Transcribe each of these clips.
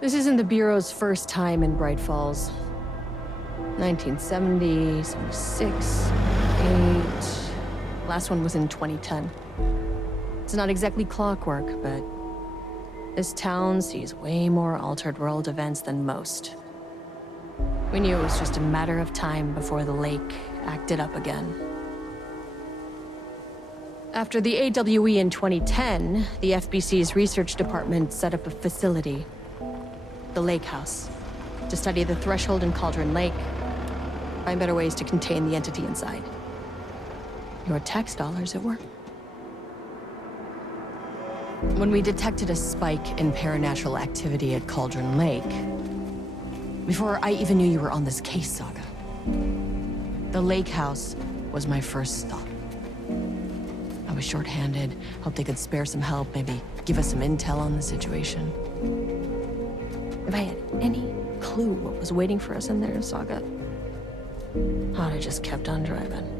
This isn't the Bureau's first time in Bright Falls. 1970, 76, 8... Last one was in 2010. It's not exactly clockwork, but this town sees way more altered world events than most. We knew it was just a matter of time before the lake acted up again. After the AWE in 2010, the FBC's research department set up a facility, the Lake House, to study the threshold in Cauldron Lake, find better ways to contain the entity inside. Your tax dollars at work. When we detected a spike in paranatural activity at Cauldron Lake, before I even knew you were on this case, Saga, the Lake House was my first stop. I was short-handed, hoped they could spare some help, maybe give us some intel on the situation. If I had any clue what was waiting for us in there, Saga, I'd have just kept on driving.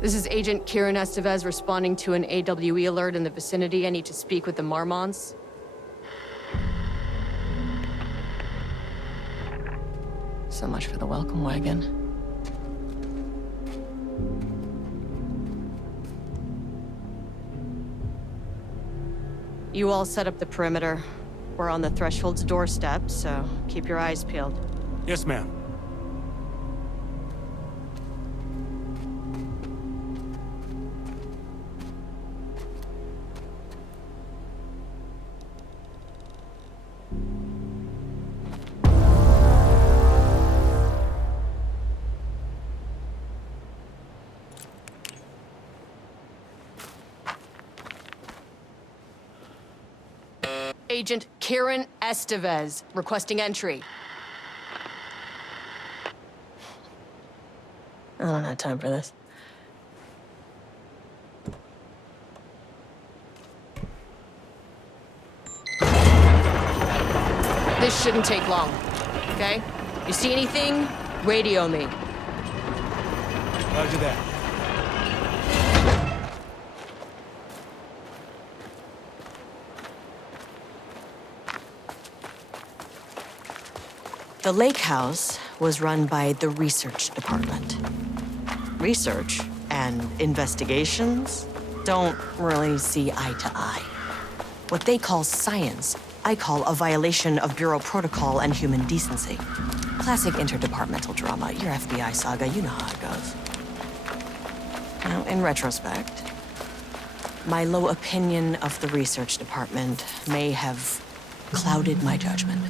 This is Agent Kieran Estevez responding to an AWE alert in the vicinity. I need to speak with the Marmonts. So much for the welcome wagon. You all set up the perimeter. We're on the Threshold's doorstep, so keep your eyes peeled. Yes, ma'am. Agent Kieran Estevez, requesting entry. I don't have time for this. This shouldn't take long, okay? You see anything, radio me. Roger that. The Lake House was run by the research department. Research and investigations don't really see eye to eye. What they call science, I call a violation of Bureau protocol and human decency. Classic interdepartmental drama. Your FBI saga, you know how it goes. Now, in retrospect, my low opinion of the research department may have clouded my judgment.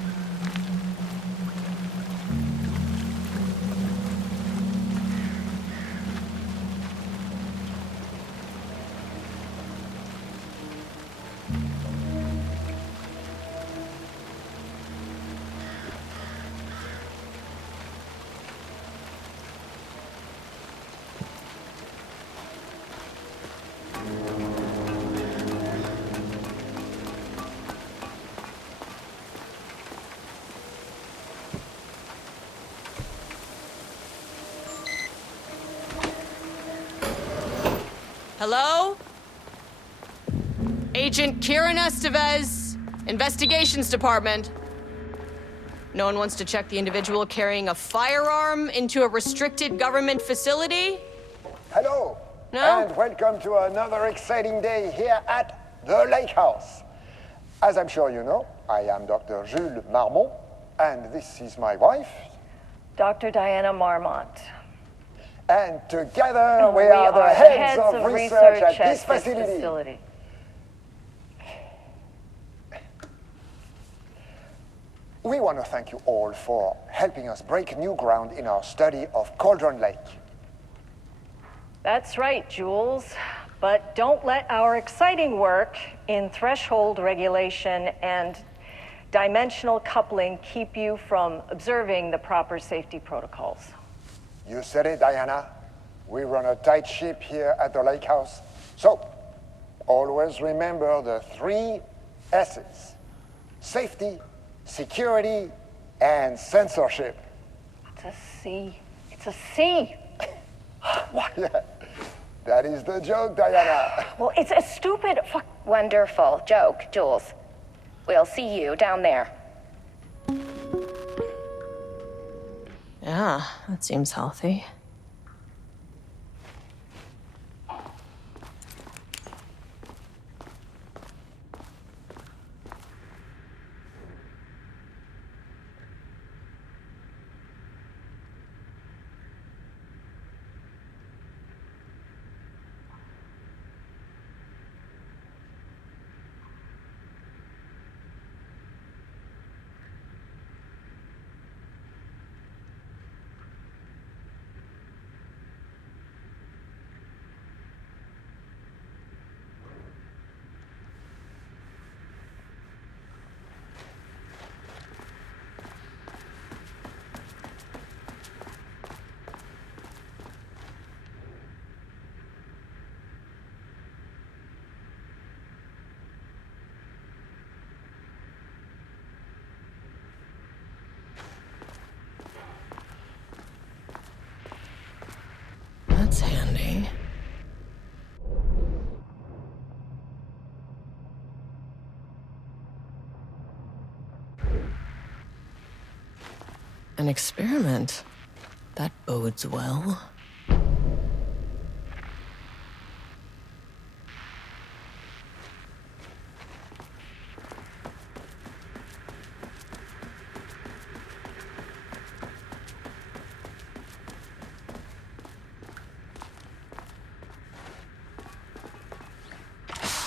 Hello? Agent Kieran Estevez, Investigations Department. No one wants to check the individual carrying a firearm into a restricted government facility? Hello. No? And welcome to another exciting day here at the Lake House. As I'm sure you know, I am Dr. Jules Marmont, and this is my wife. Dr. Diana Marmont. And together we are the heads of research at this facility. We want to thank you all for helping us break new ground in our study of Cauldron Lake. That's right, Jules. But don't let our exciting work in threshold regulation and dimensional coupling keep you from observing the proper safety protocols. You said it, Diana. We run a tight ship here at the Lake House, So, always remember the 3 S's: safety, security, and censorship. It's a C. It's a C. Yeah, that is the joke, Diana. Well, it's a stupid fuck. Wonderful joke, Jules. We'll see you down there. Yeah, that seems healthy. That's handy. An experiment. That bodes well.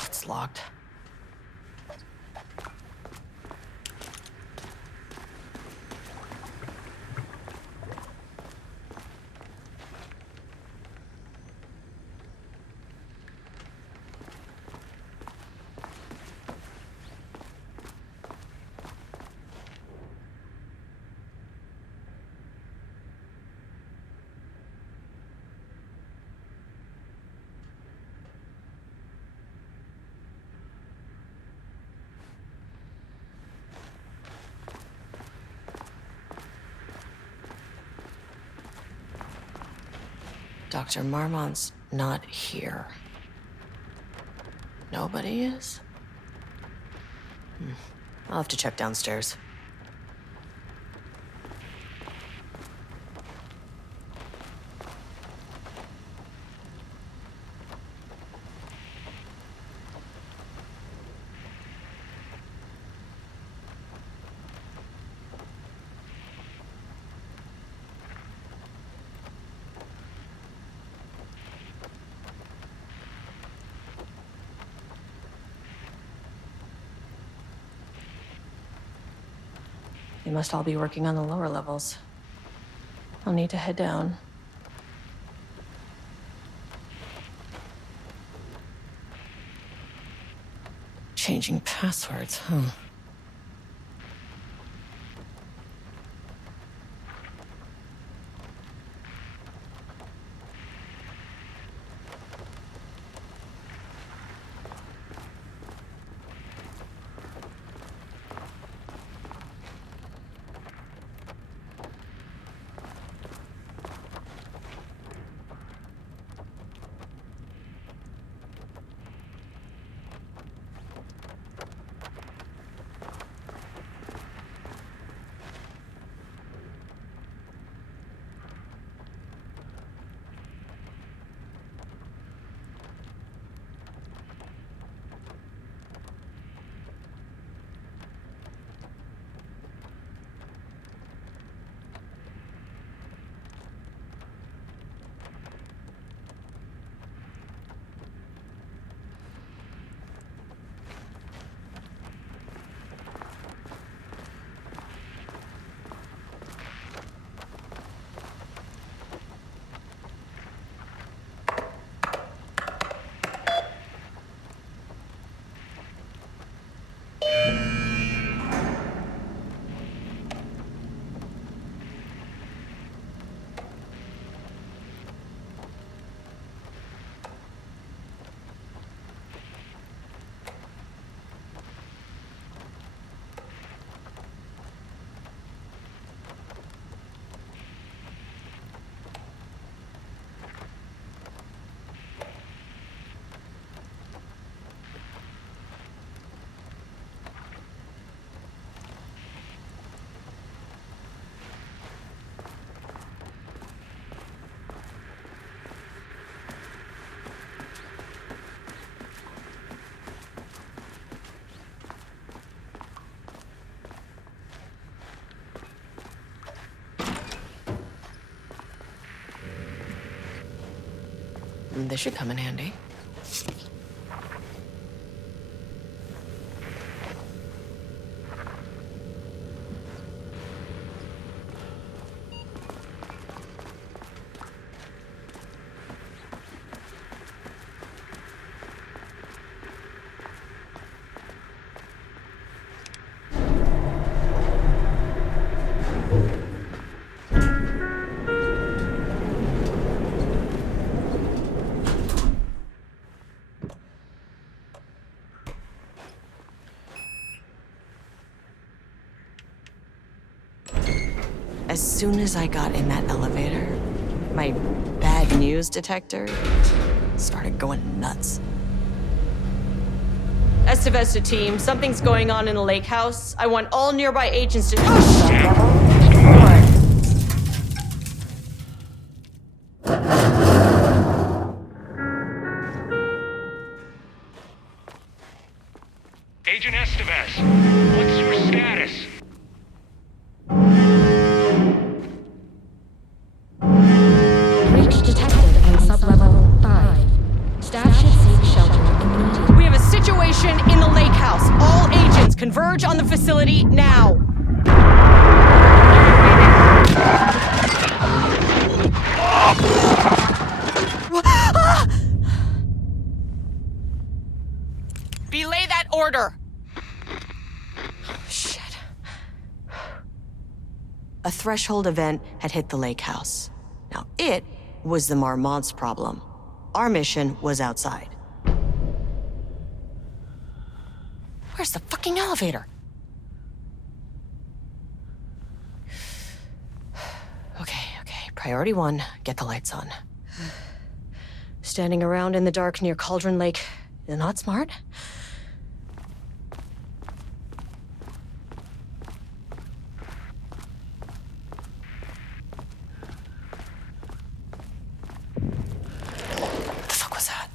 It's locked. Dr. Marmont's not here. Nobody is? I'll have to check downstairs. They must all be working on the lower levels. I'll need to head down. Changing passwords, huh? This should come in handy. As soon as I got in that elevator, my bad news detector started going nuts. Estevesta team, something's going on in the lake house. I want all nearby agents to... Oh, Agent Estevez, what's your status? Breach detected on sublevel 5. Staff should seek shelter immediately. we have a situation in the lake house. All agents converge on the facility now. Belay that order. Shit. A threshold event had hit the lake house. Now, it was the Marmont's problem. Our mission was outside. Where's the fucking elevator? Okay. Priority 1, get the lights on. Standing around in the dark near Cauldron Lake is not smart. What the fuck was that?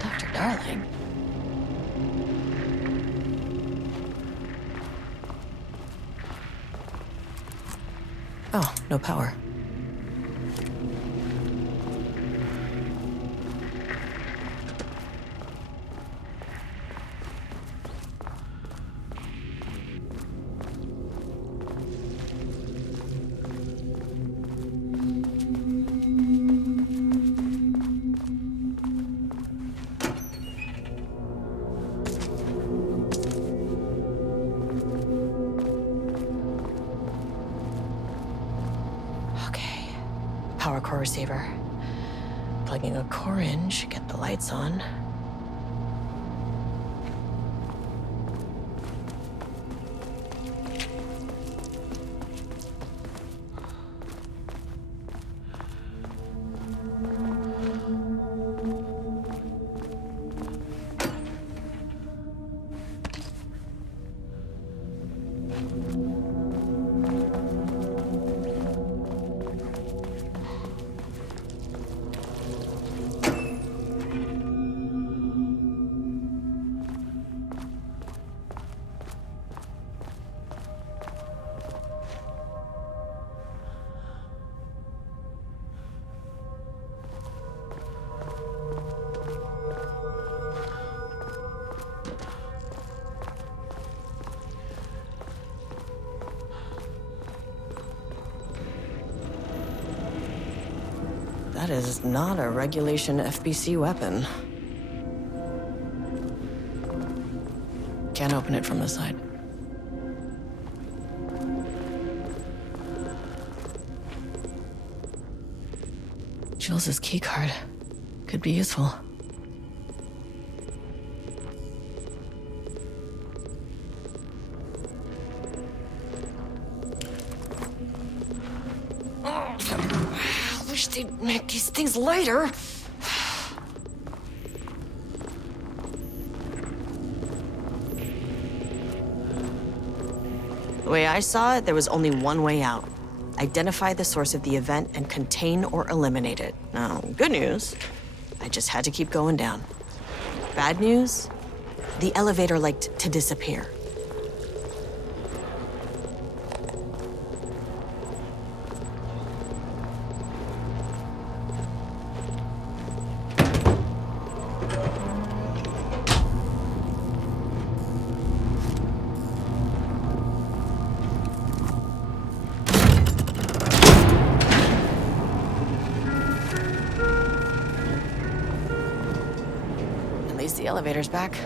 Dr. Darling. Oh, no power. Power core receiver. Plugging a core in should get the lights on. That is not a regulation FBC weapon. Can't open it from the side. Jules' keycard could be useful. I wish they'd make these things lighter. The way I saw it, there was only one way out. Identify the source of the event and contain or eliminate it. Now, good news, I just had to keep going down. Bad news, the elevator liked to disappear. At least the elevator's back.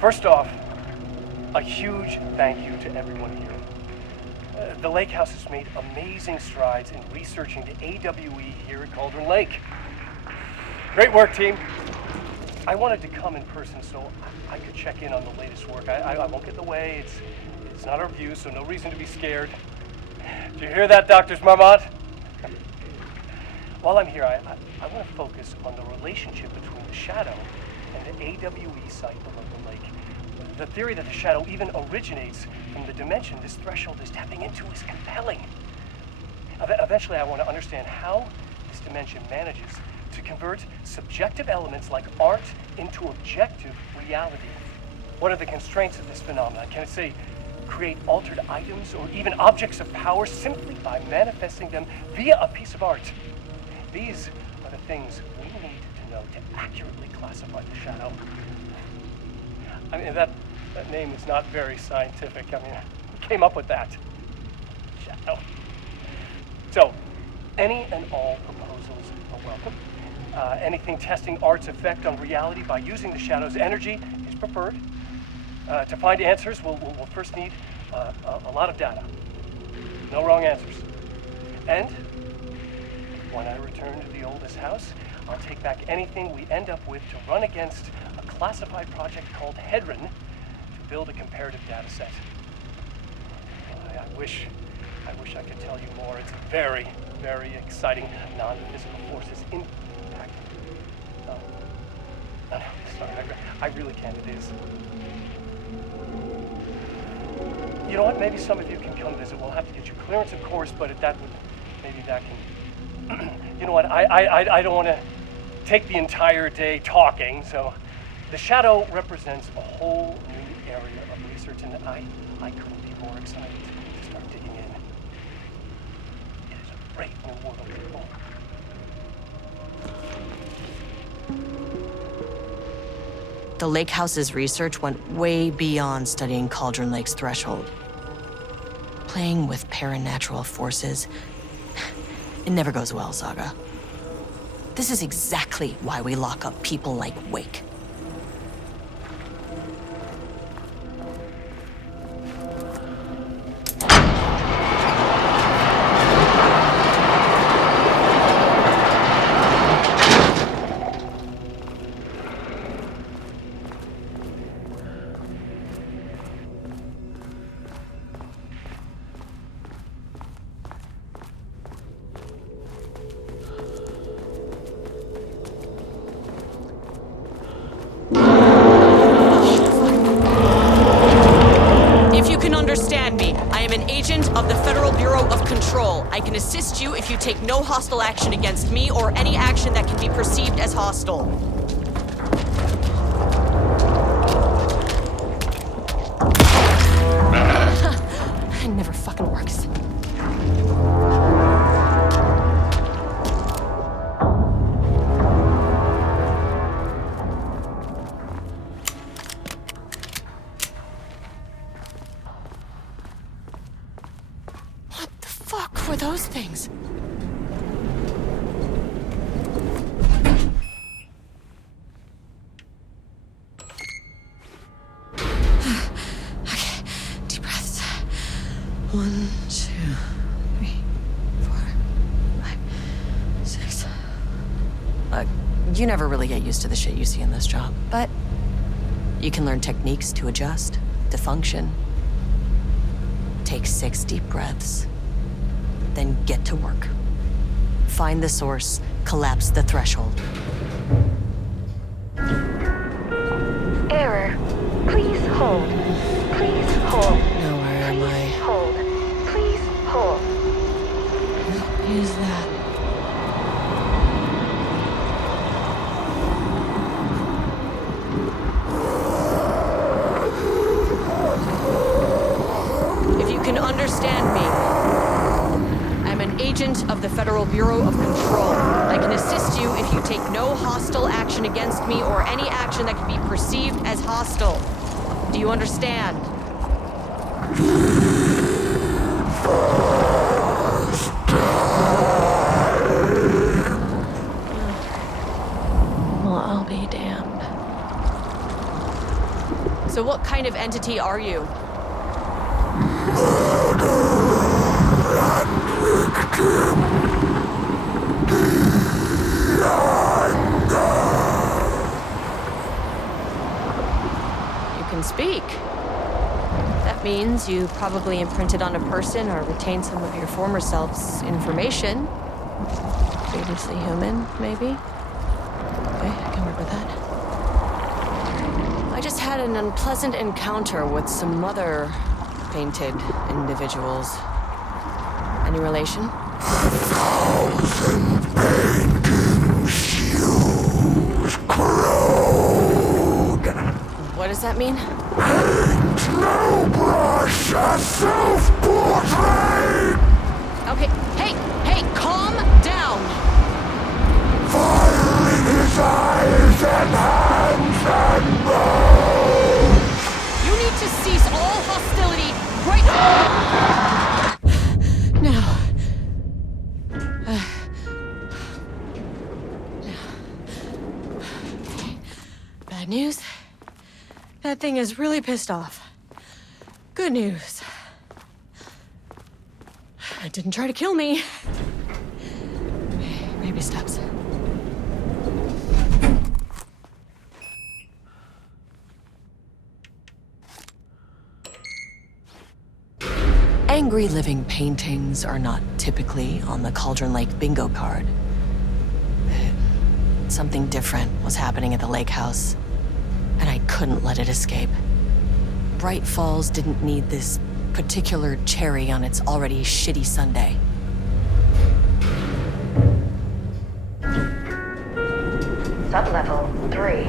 First off, a huge thank you to everyone here. The Lake House has made amazing strides in researching the AWE here at Cauldron Lake. Great work, team. I wanted to come in person so I could check in on the latest work. I won't get in the way. It's not our view, so no reason to be scared. Did you hear that, Drs. Marmont? While I'm here, I want to focus on the relationship between the shadow and the AWE site below the lake. The theory that the shadow even originates from the dimension this threshold is tapping into is compelling. Eventually, I want to understand how this dimension manages to convert subjective elements like art into objective reality. What are the constraints of this phenomenon? Can it, say, create altered items or even objects of power simply by manifesting them via a piece of art? These are the things we need to know to accurately classify the shadow. I mean, that name is not very scientific. I mean, who came up with that? Shadow. So, any and all proposals are welcome. Anything testing art's effect on reality by using the shadow's energy is preferred. To find answers, we'll first need a lot of data. No wrong answers. And when I return to the oldest house, I'll take back anything we end up with to run against a classified project called Hedron to build a comparative data set. I wish I could tell you more. It's very, very exciting. Non-physical forces impact. No, sorry, I really can't. It is. You know what? Maybe some of you can come visit. We'll have to get you clearance, of course, but maybe that can. You know what? I don't want to take the entire day talking. So, the shadow represents a whole new area of research, and I couldn't be more excited to start digging in. It is a great new world, people. The Lake House's research went way beyond studying Cauldron Lake's threshold. Playing with paranatural forces, it never goes well, Saga. This is exactly why we lock up people like Wake. Federal Bureau of Control. I can assist you if you take no hostile action against me or any action that can be perceived as hostile. It never fucking works. What the fuck were those things? Okay, deep breaths. 1, 2, 3, 4, 5, 6. Look, you never really get used to the shit you see in this job, but you can learn techniques to adjust, to function. Take 6 deep breaths, then get to work. Find the source, collapse the threshold. Error. Please hold. Please hold. Now where am I? Hold. Please hold. What is that? If you can understand me, I'm an agent of the Federal Bureau of Control. I can assist you if you take no hostile action against me or any action that can be perceived as hostile. Do you understand? Well, I'll be damned. So what kind of entity are you? You can speak. That means you probably imprinted on a person or retained some of your former self's information. Previously human, maybe? Okay, I can work with that. I just had an unpleasant encounter with some other painted individuals. Any relation? 1,000 paintings used corrode. What does that mean? Paint no brush, a self-portrait. Okay, hey, calm down. Filing his eyes and hands and bones. You need to cease all hostility right now. Bad news. That thing is really pissed off. Good news. It didn't try to kill me. Baby steps. Angry living paintings are not typically on the Cauldron Lake bingo card. Something different was happening at the lake house, and I couldn't let it escape. Bright Falls didn't need this particular cherry on its already shitty sundae. Sublevel 3.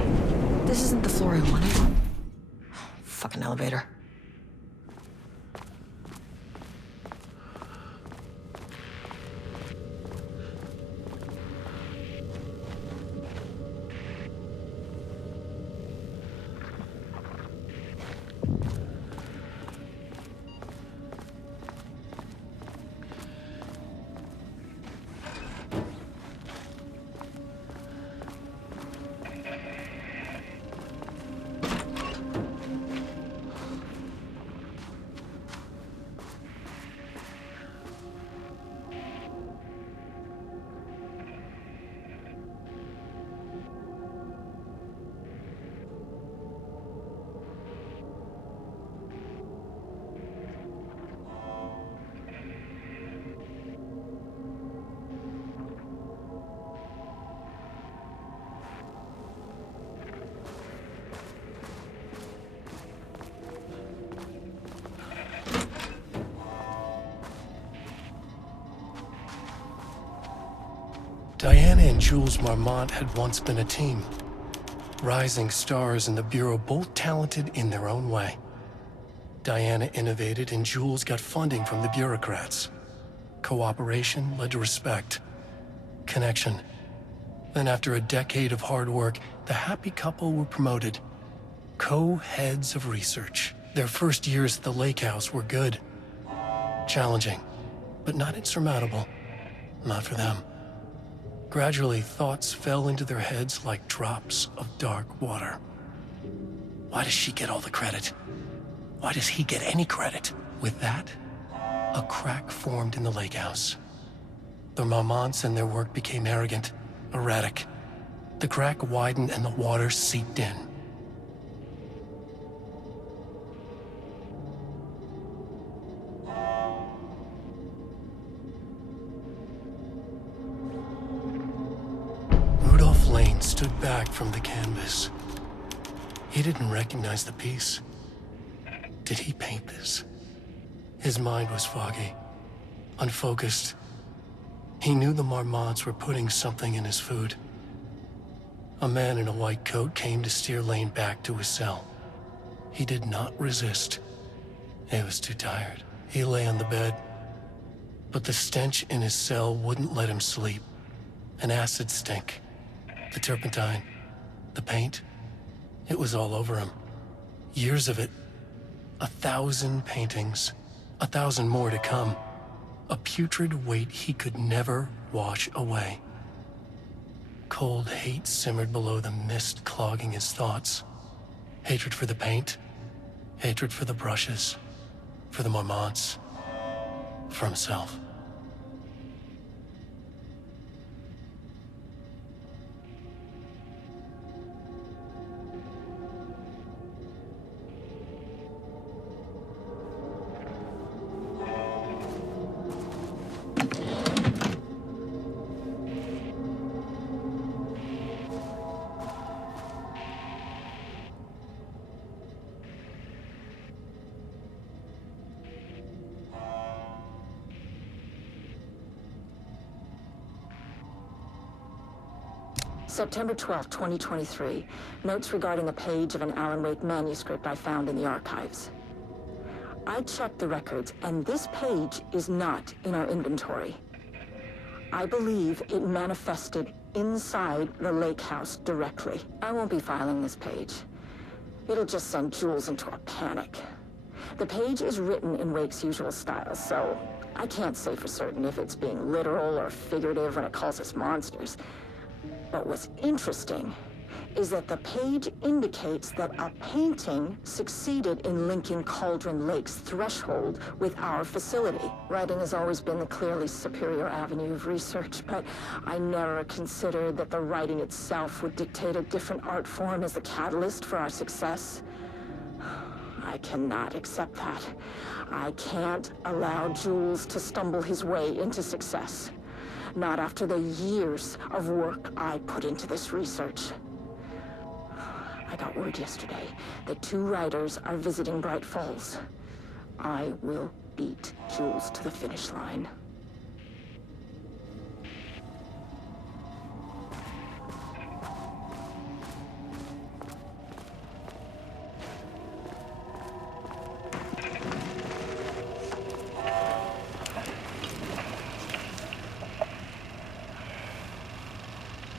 This isn't the floor I wanted. Fucking elevator. Diana and Jules Marmont had once been a team. Rising stars in the Bureau, both talented in their own way. Diana innovated and Jules got funding from the bureaucrats. Cooperation led to respect, connection. Then after a decade of hard work, the happy couple were promoted. Co-heads of research. Their first years at the lake house were good. Challenging, but not insurmountable. Not for them. Gradually, thoughts fell into their heads like drops of dark water. Why does she get all the credit? Why does he get any credit? With that, a crack formed in the lake house. The Marmonts and their work became arrogant, erratic. The crack widened and the water seeped in. Stood back from the canvas. He didn't recognize the piece. Did he paint this? His mind was foggy, unfocused. He knew the Marmonts were putting something in his food. A man in a white coat came to steer Lane back to his cell. He did not resist. He was too tired. He lay on the bed, but the stench in his cell wouldn't let him sleep. An acid stink. The turpentine, the paint, it was all over him. Years of it. 1,000 paintings, 1,000 more to come. A putrid weight he could never wash away. Cold hate simmered below the mist clogging his thoughts. Hatred for the paint, hatred for the brushes, for the Marmonts, for himself. September 12, 2023. Notes regarding a page of an Alan Wake manuscript I found in the archives. I checked the records, and this page is not in our inventory. I believe it manifested inside the lake house directly. I won't be filing this page. It'll just send Jules into a panic. The page is written in Wake's usual style, so I can't say for certain if it's being literal or figurative when it calls us monsters. But what's interesting is that the page indicates that a painting succeeded in linking Cauldron Lake's threshold with our facility. Writing has always been the clearly superior avenue of research, but I never considered that the writing itself would dictate a different art form as the catalyst for our success. I cannot accept that. I can't allow Jules to stumble his way into success. Not after the years of work I put into this research. I got word yesterday that 2 writers are visiting Bright Falls. I will beat Jules to the finish line.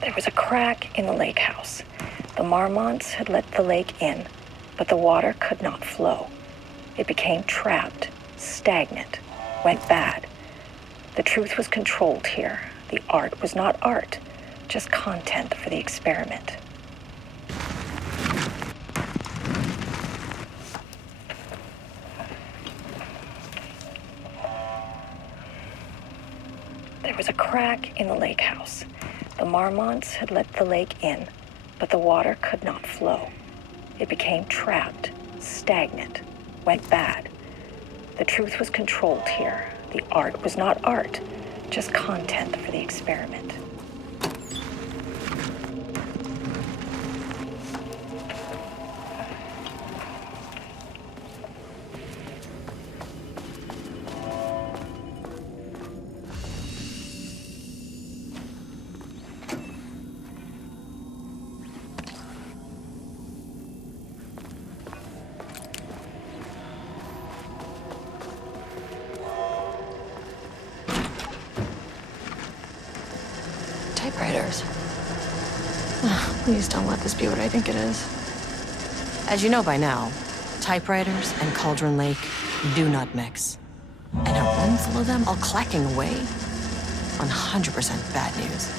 There was a crack in the lake house. The Marmonts had let the lake in, but the water could not flow. It became trapped, stagnant, went bad. The truth was controlled here. The art was not art, just content for the experiment. There was a crack in the lake house. The Marmonts had let the lake in, but the water could not flow. It became trapped, stagnant, went bad. The truth was controlled here. The art was not art, just content for the experiment. Typewriters. Please don't let this be what I think it is. As you know by now, typewriters and Cauldron Lake do not mix. And a room full of them all clacking away? 100% bad news.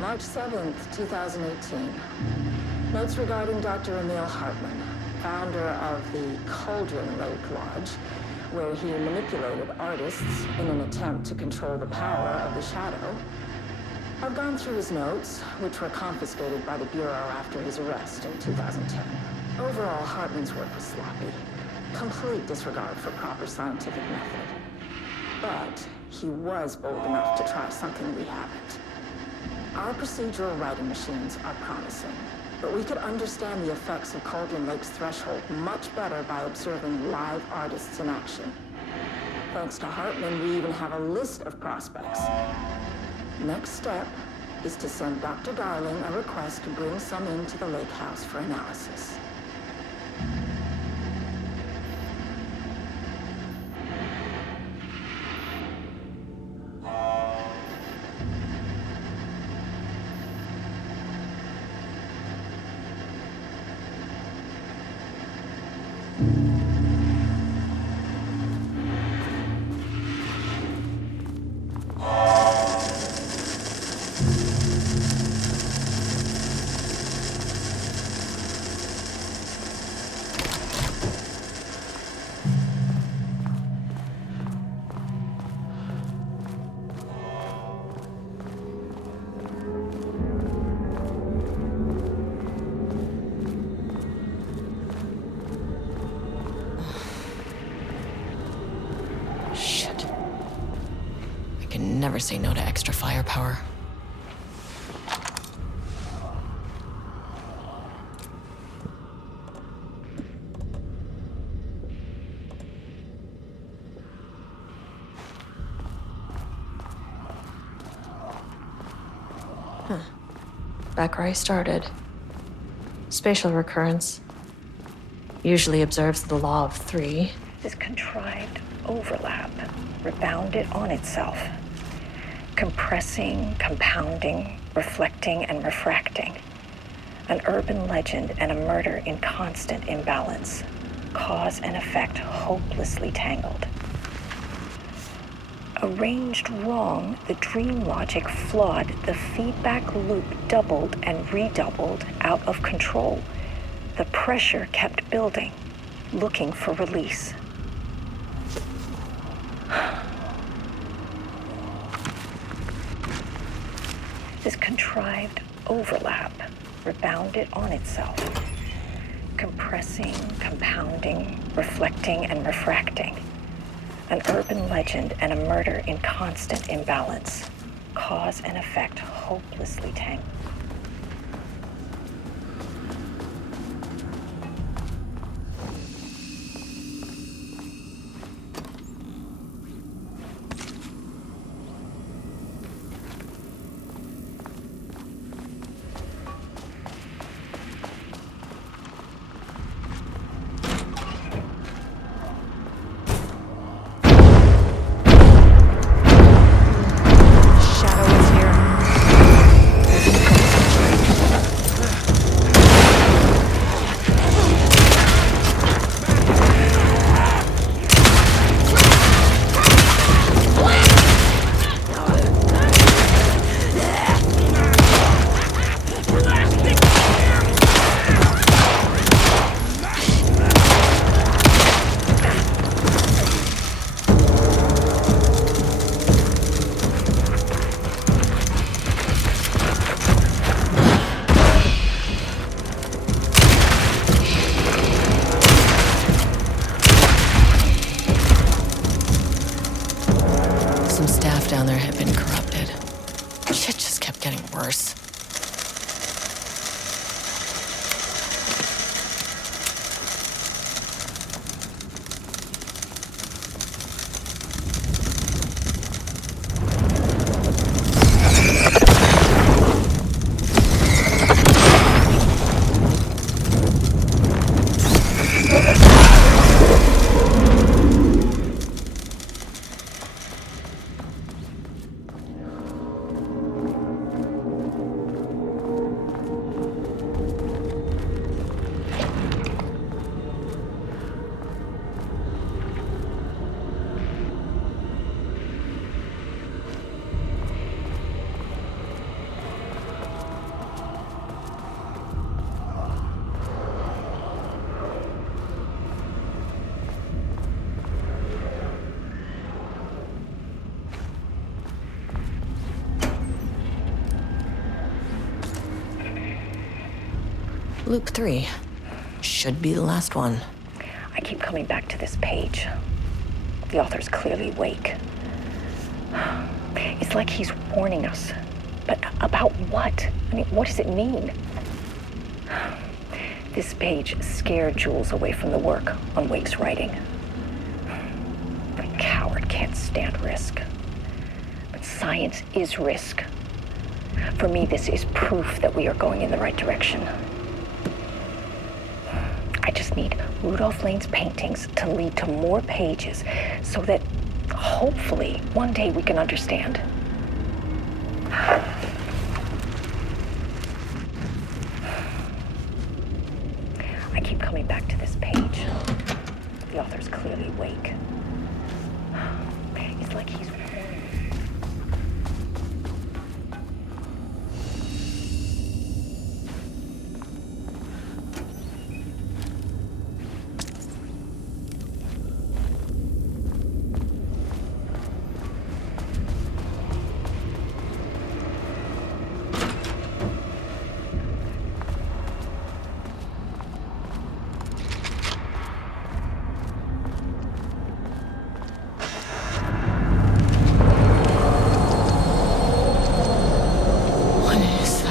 March 7th, 2018. Notes regarding Dr. Emil Hartman, founder of the Cauldron Lake Lodge, where he manipulated artists in an attempt to control the power of the shadow. I've gone through his notes, which were confiscated by the Bureau after his arrest in 2010. Overall, Hartman's work was sloppy. Complete disregard for proper scientific method. But he was bold enough to try something we haven't. Our procedural writing machines are promising, but we could understand the effects of Cauldron Lake's threshold much better by observing live artists in action. Thanks to Hartman, we even have a list of prospects. Next step is to send Dr. Darling a request to bring some into the lake house for analysis. Never say no to extra firepower. Back where I started. Spatial recurrence. Usually observes the law of 3. This contrived overlap rebounded on itself, compressing, compounding, reflecting, and refracting. An urban legend and a murder in constant imbalance. Cause and effect hopelessly tangled. Arranged wrong, the dream logic flawed, the feedback loop doubled and redoubled out of control. The pressure kept building, looking for release. This contrived overlap rebounded on itself, compressing, compounding, reflecting, and refracting. An urban legend and a murder in constant imbalance. Cause and effect hopelessly tangled. Shit just kept getting worse. Loop 3. Should be the last one. I keep coming back to this page. The author's clearly awake. It's like he's warning us. But about what? I mean, what does it mean? This page scared Jules away from the work on Wake's writing. A coward can't stand risk. But science is risk. For me, this is proof that we are going in the right direction. I just need Rudolph Lane's paintings to lead to more pages so that hopefully one day we can understand. I keep coming back to this page. The author's clearly awake. It's like he's warning us.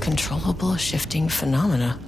Controllable shifting phenomena.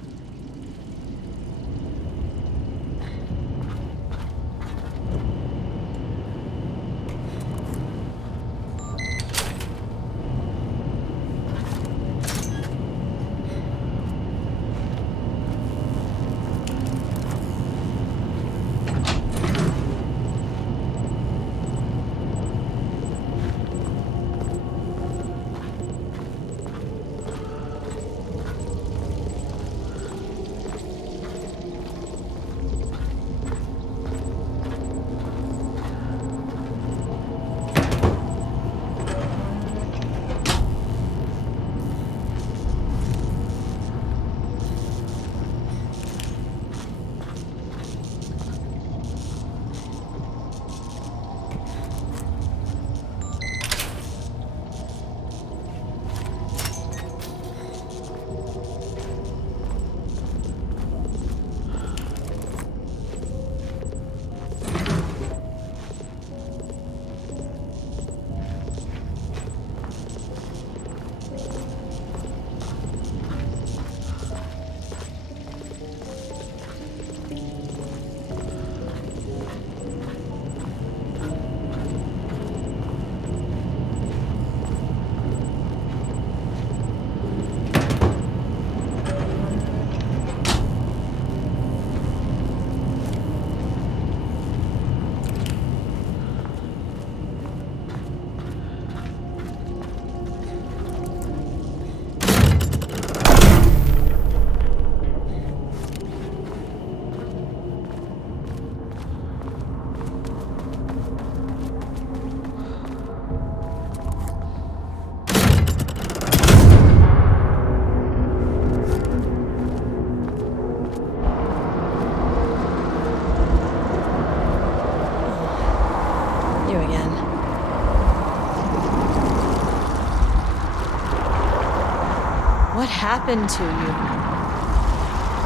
What happened to you?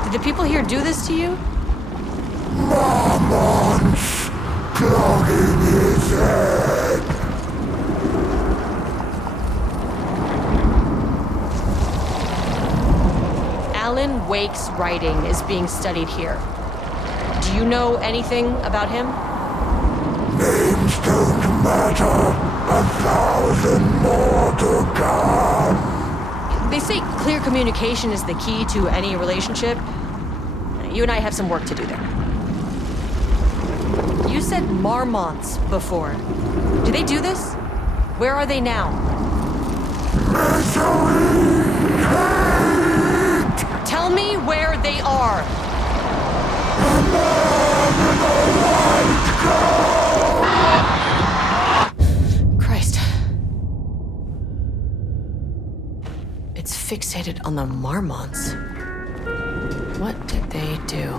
Did the people here do this to you? Marmont's clogging his head. Alan Wake's writing is being studied here. Do you know anything about him? Names don't matter. 1,000 more to come. They say clear communication is the key to any relationship. You and I have some work to do there. You said Marmonts before. Do they do this? Where are they now? Misery, hate. Tell me where they are. Christ. It's fixated on the Marmonts. What did they do?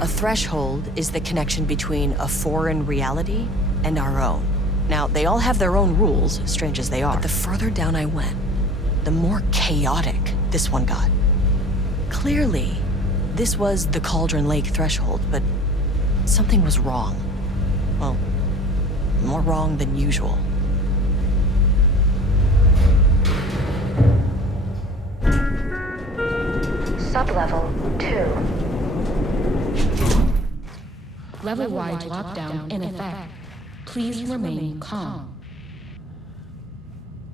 A threshold is the connection between a foreign reality and our own. Now, they all have their own rules, strange as they are. But the further down I went, the more chaotic this one got. Clearly, this was the Cauldron Lake threshold, but something was wrong. Well, more wrong than usual. Sublevel 2. Level-wide lockdown in effect. Please remain calm.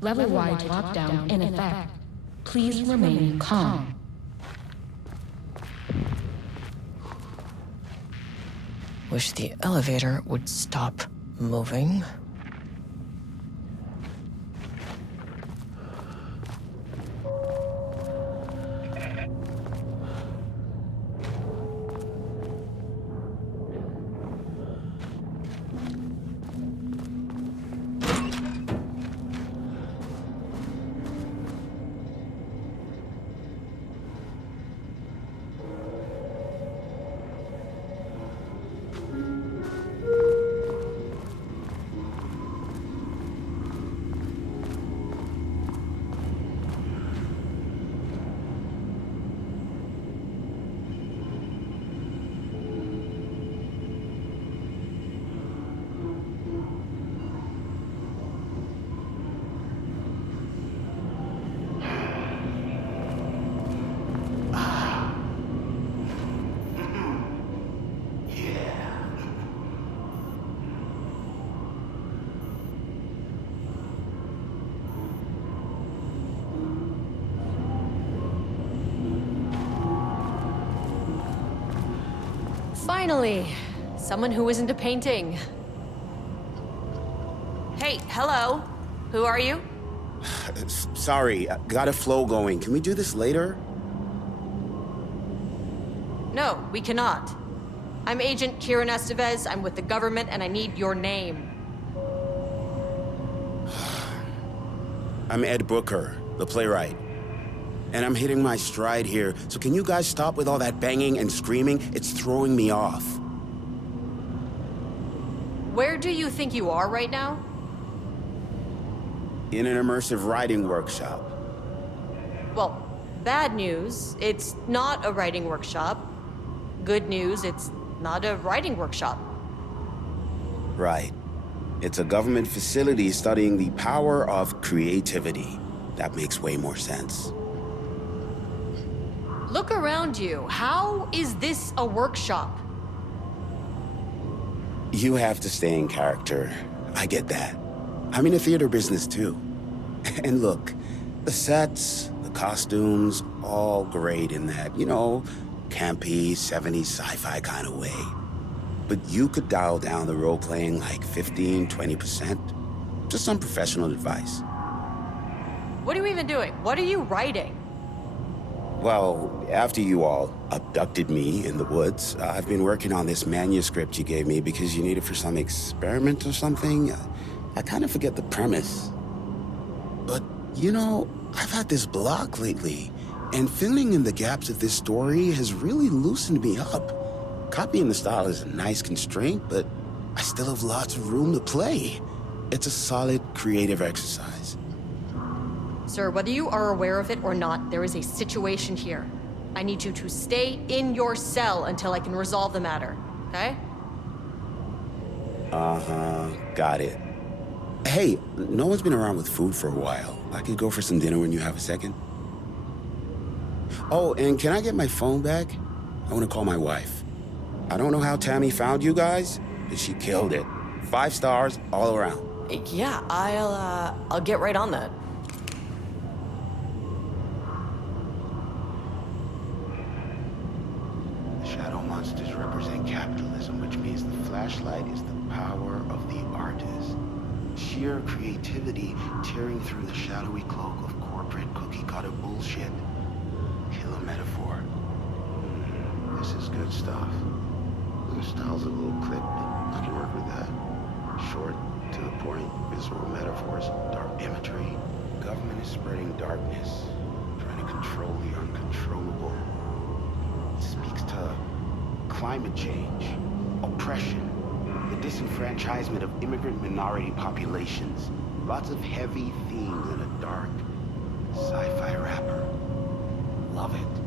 Level-wide lockdown in effect. Please remain calm. Wish the elevator would stop moving. Finally, someone who isn't a painting. Hey, hello. Who are you? Sorry, got a flow going. Can we do this later? No, we cannot. I'm Agent Kieran Estevez. I'm with the government, and I need your name. I'm Ed Brooker, the playwright. And I'm hitting my stride here, so can you guys stop with all that banging and screaming? It's throwing me off. Where do you think you are right now? In an immersive writing workshop. Well, bad news, it's not a writing workshop. Good news, it's not a writing workshop. Right. It's a government facility studying the power of creativity. That makes way more sense. Look around you. How is this a workshop? You have to stay in character. I get that. I'm in the theater business too. And look, the sets, the costumes, all great in that, you know, campy, 70s sci-fi kind of way. But you could dial down the role-playing like 15, 20%. Just some professional advice. What are you even doing? What are you writing? Well, after you all abducted me in the woods, I've been working on this manuscript you gave me because you need it for some experiment or something. I kind of forget the premise. But, you know, I've had this block lately. And filling in the gaps of this story has really loosened me up. Copying the style is a nice constraint, but I still have lots of room to play. It's a solid creative exercise. Sir, whether you are aware of it or not, there is a situation here. I need you to stay in your cell until I can resolve the matter, okay? Uh-huh, got it. Hey, no one's been around with food for a while. I could go for some dinner when you have a second. Oh, and can I get my phone back? I want to call my wife. I don't know how Tammy found you guys, but she killed it. 5 stars all around. Yeah, I'll get right on that. The shadow monsters represent capitalism, which means the flashlight is the power of the artist. Sheer creativity tearing through the shadowy cloak of corporate cookie-cutter bullshit. Killer metaphor. This is good stuff. The style's a little clipped, but I can work with that. Short, to the point, visceral metaphors, dark imagery. Government is spreading darkness, trying to control the uncontrollable. It speaks to climate change, oppression, the disenfranchisement of immigrant minority populations. Lots of heavy themes in a dark sci-fi wrapper. Love it.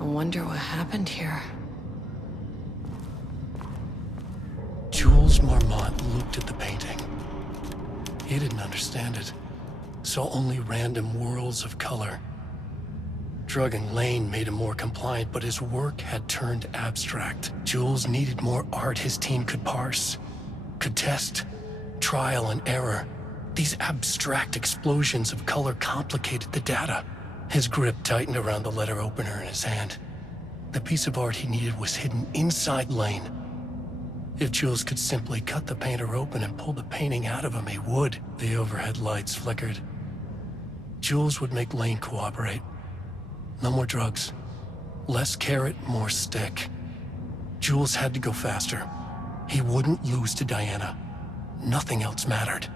I wonder what happened here. Jules Marmont looked at the painting. He didn't understand it. Saw only random whirls of color. Drugging Lane made him more compliant, but his work had turned abstract. Jules needed more art his team could parse, could test, trial and error. These abstract explosions of color complicated the data. His grip tightened around the letter opener in his hand. The piece of art he needed was hidden inside Lane. If Jules could simply cut the painter open and pull the painting out of him, he would. The overhead lights flickered. Jules would make Lane cooperate. No more drugs. Less carrot, more stick. Jules had to go faster. He wouldn't lose to Diana. Nothing else mattered.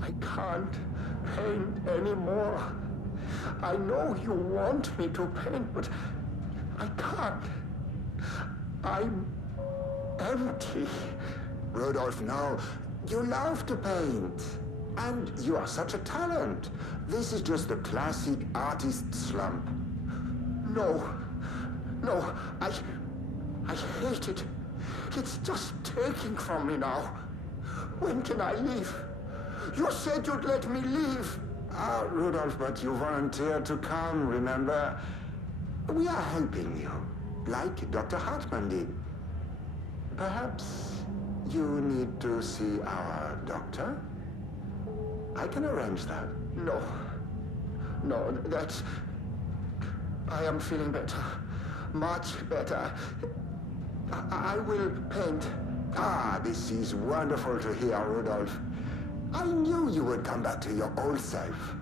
I can't paint anymore. I know you want me to paint, but I can't. I'm empty. Rudolph, no. You love to paint. And you are such a talent. This is just the classic artist slump. No. No, I hate it. It's just taking from me now. When can I leave? You said you'd let me leave. Ah, Rudolph, but you volunteered to come, remember? We are helping you, like Dr. Hartman did. Perhaps you need to see our doctor? I can arrange that. No. No, that's... I am feeling better. Much better. I will paint. Ah, this is wonderful to hear, Rudolph. I knew you would come back to your old self.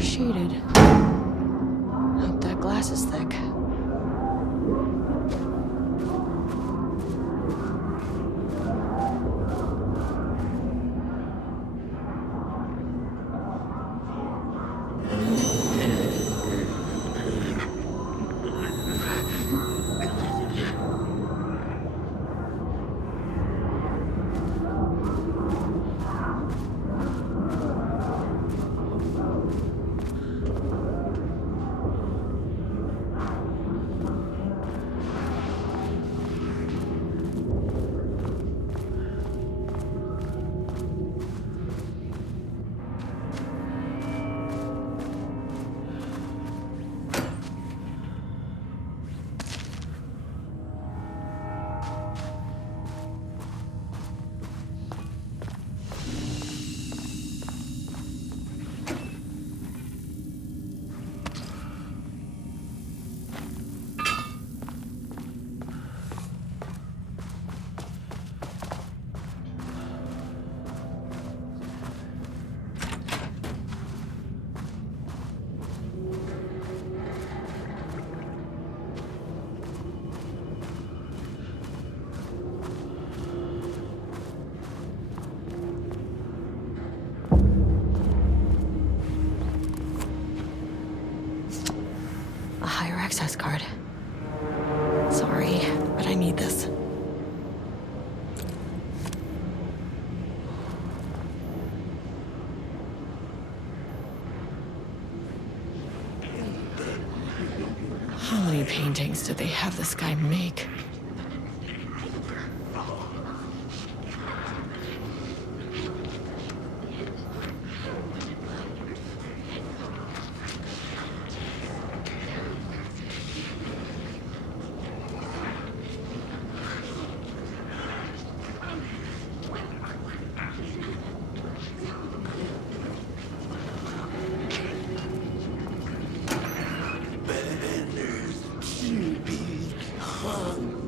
Sheeted. Hope that glass is thick. Access card. Sorry, but I need this. How many paintings did they have this guy make? Banners, be hung.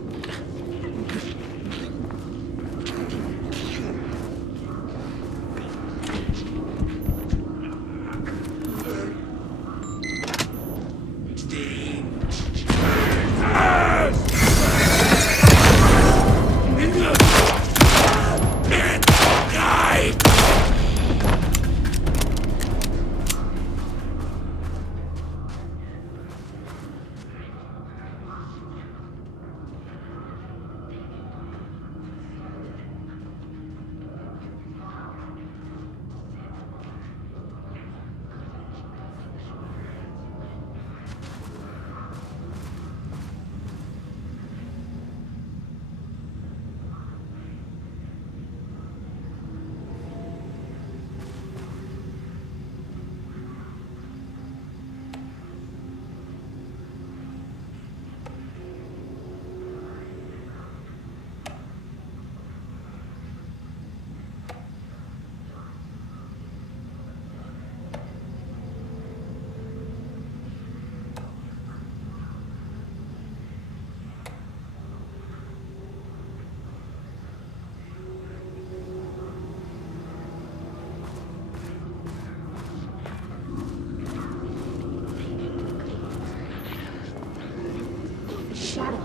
Shadow.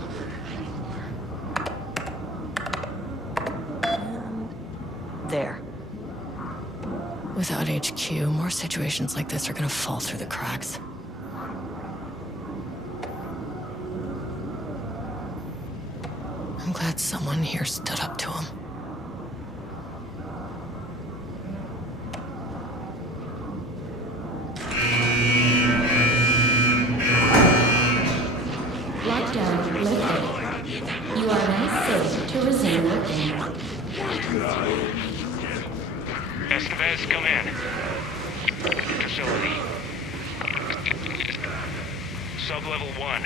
And there. Without HQ, more situations like this are gonna fall through the cracks. I'm glad someone here stood up to him. Lockdown lifted. You are now safe to resume working. Estevez, come in. Facility. Sub-level 1.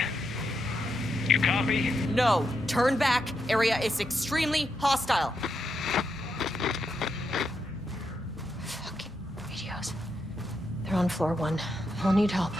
You copy? No, turn back. Area is extremely hostile. Fucking radios. They're on floor 1. I'll need help.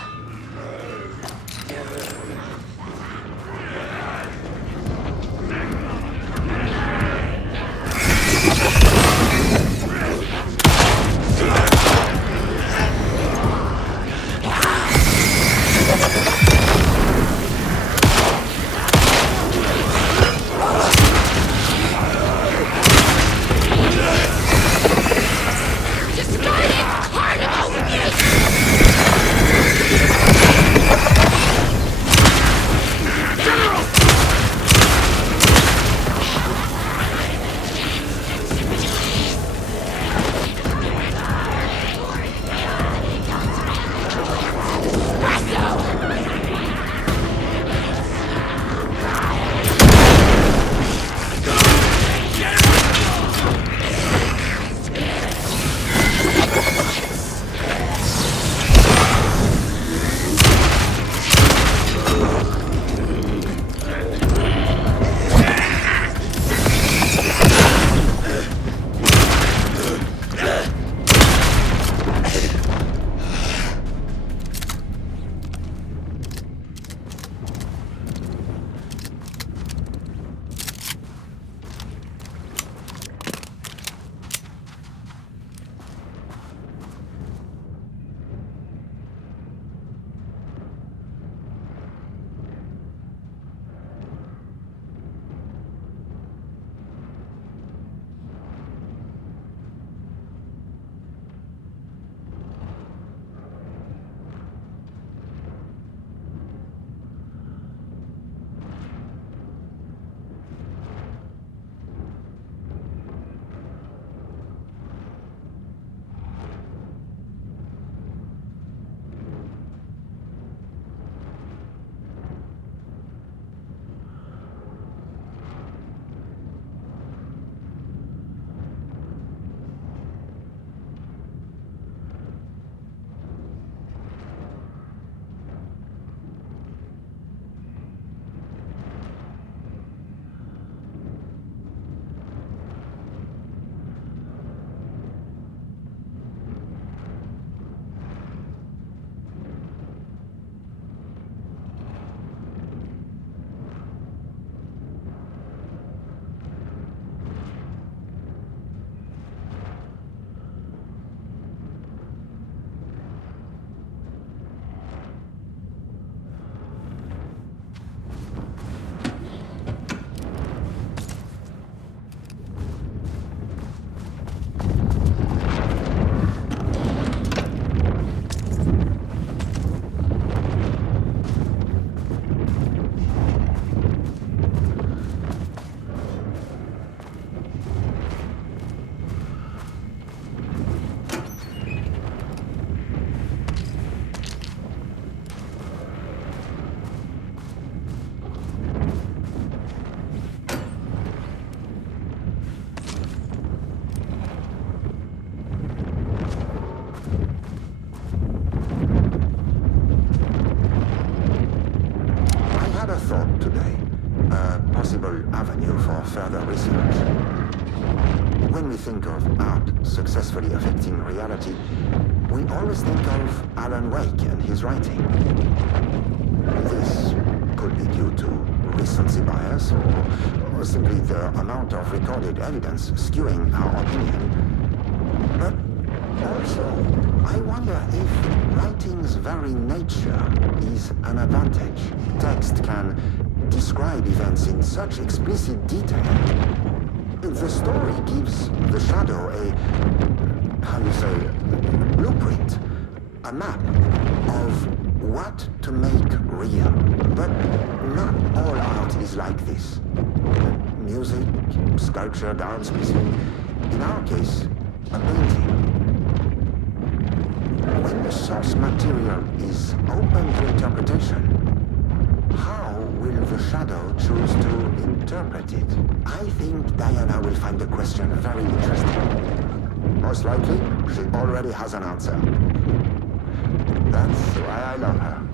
further research. When we think of art successfully affecting reality, we always think of Alan Wake and his writing. This could be due to recency bias or simply the amount of recorded evidence skewing our opinion. But also, I wonder if writing's very nature is an advantage. Text can describe events in such explicit detail. The story gives the shadow a, how you say, blueprint, a map of what to make real. But not all art is like this. Music, sculpture, dance, in our case, a painting. When the source material is open to interpretation, how will the shadow choose to interpret it? I think Diana will find the question very interesting. Most likely, she already has an answer. That's why I love her.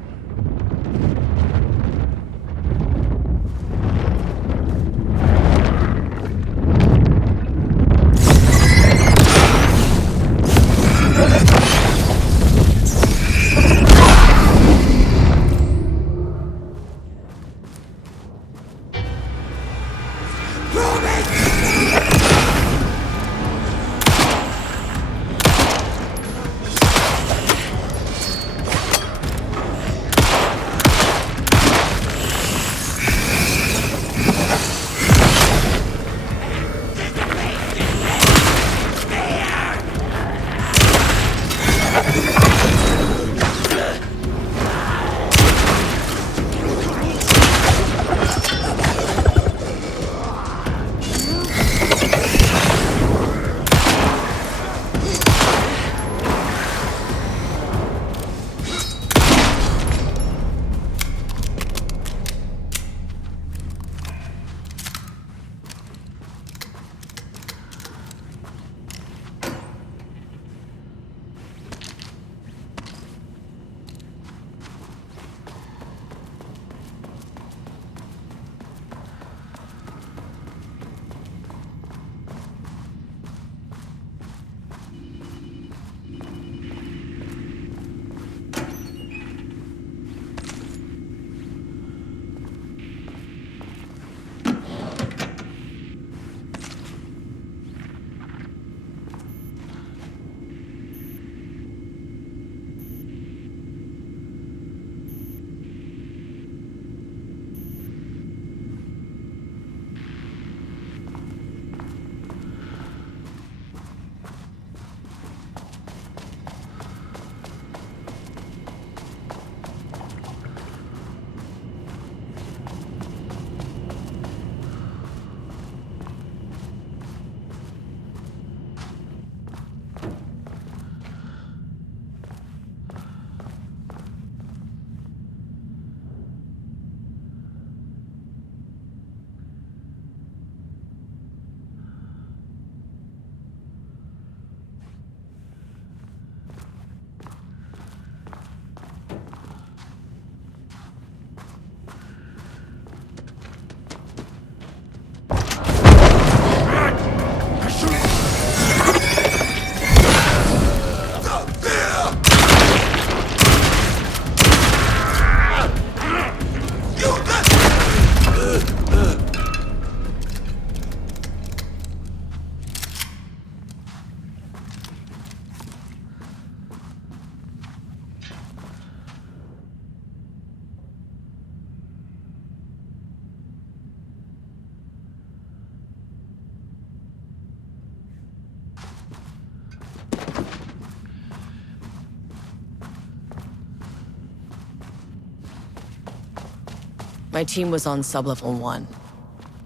My team was on sublevel 1.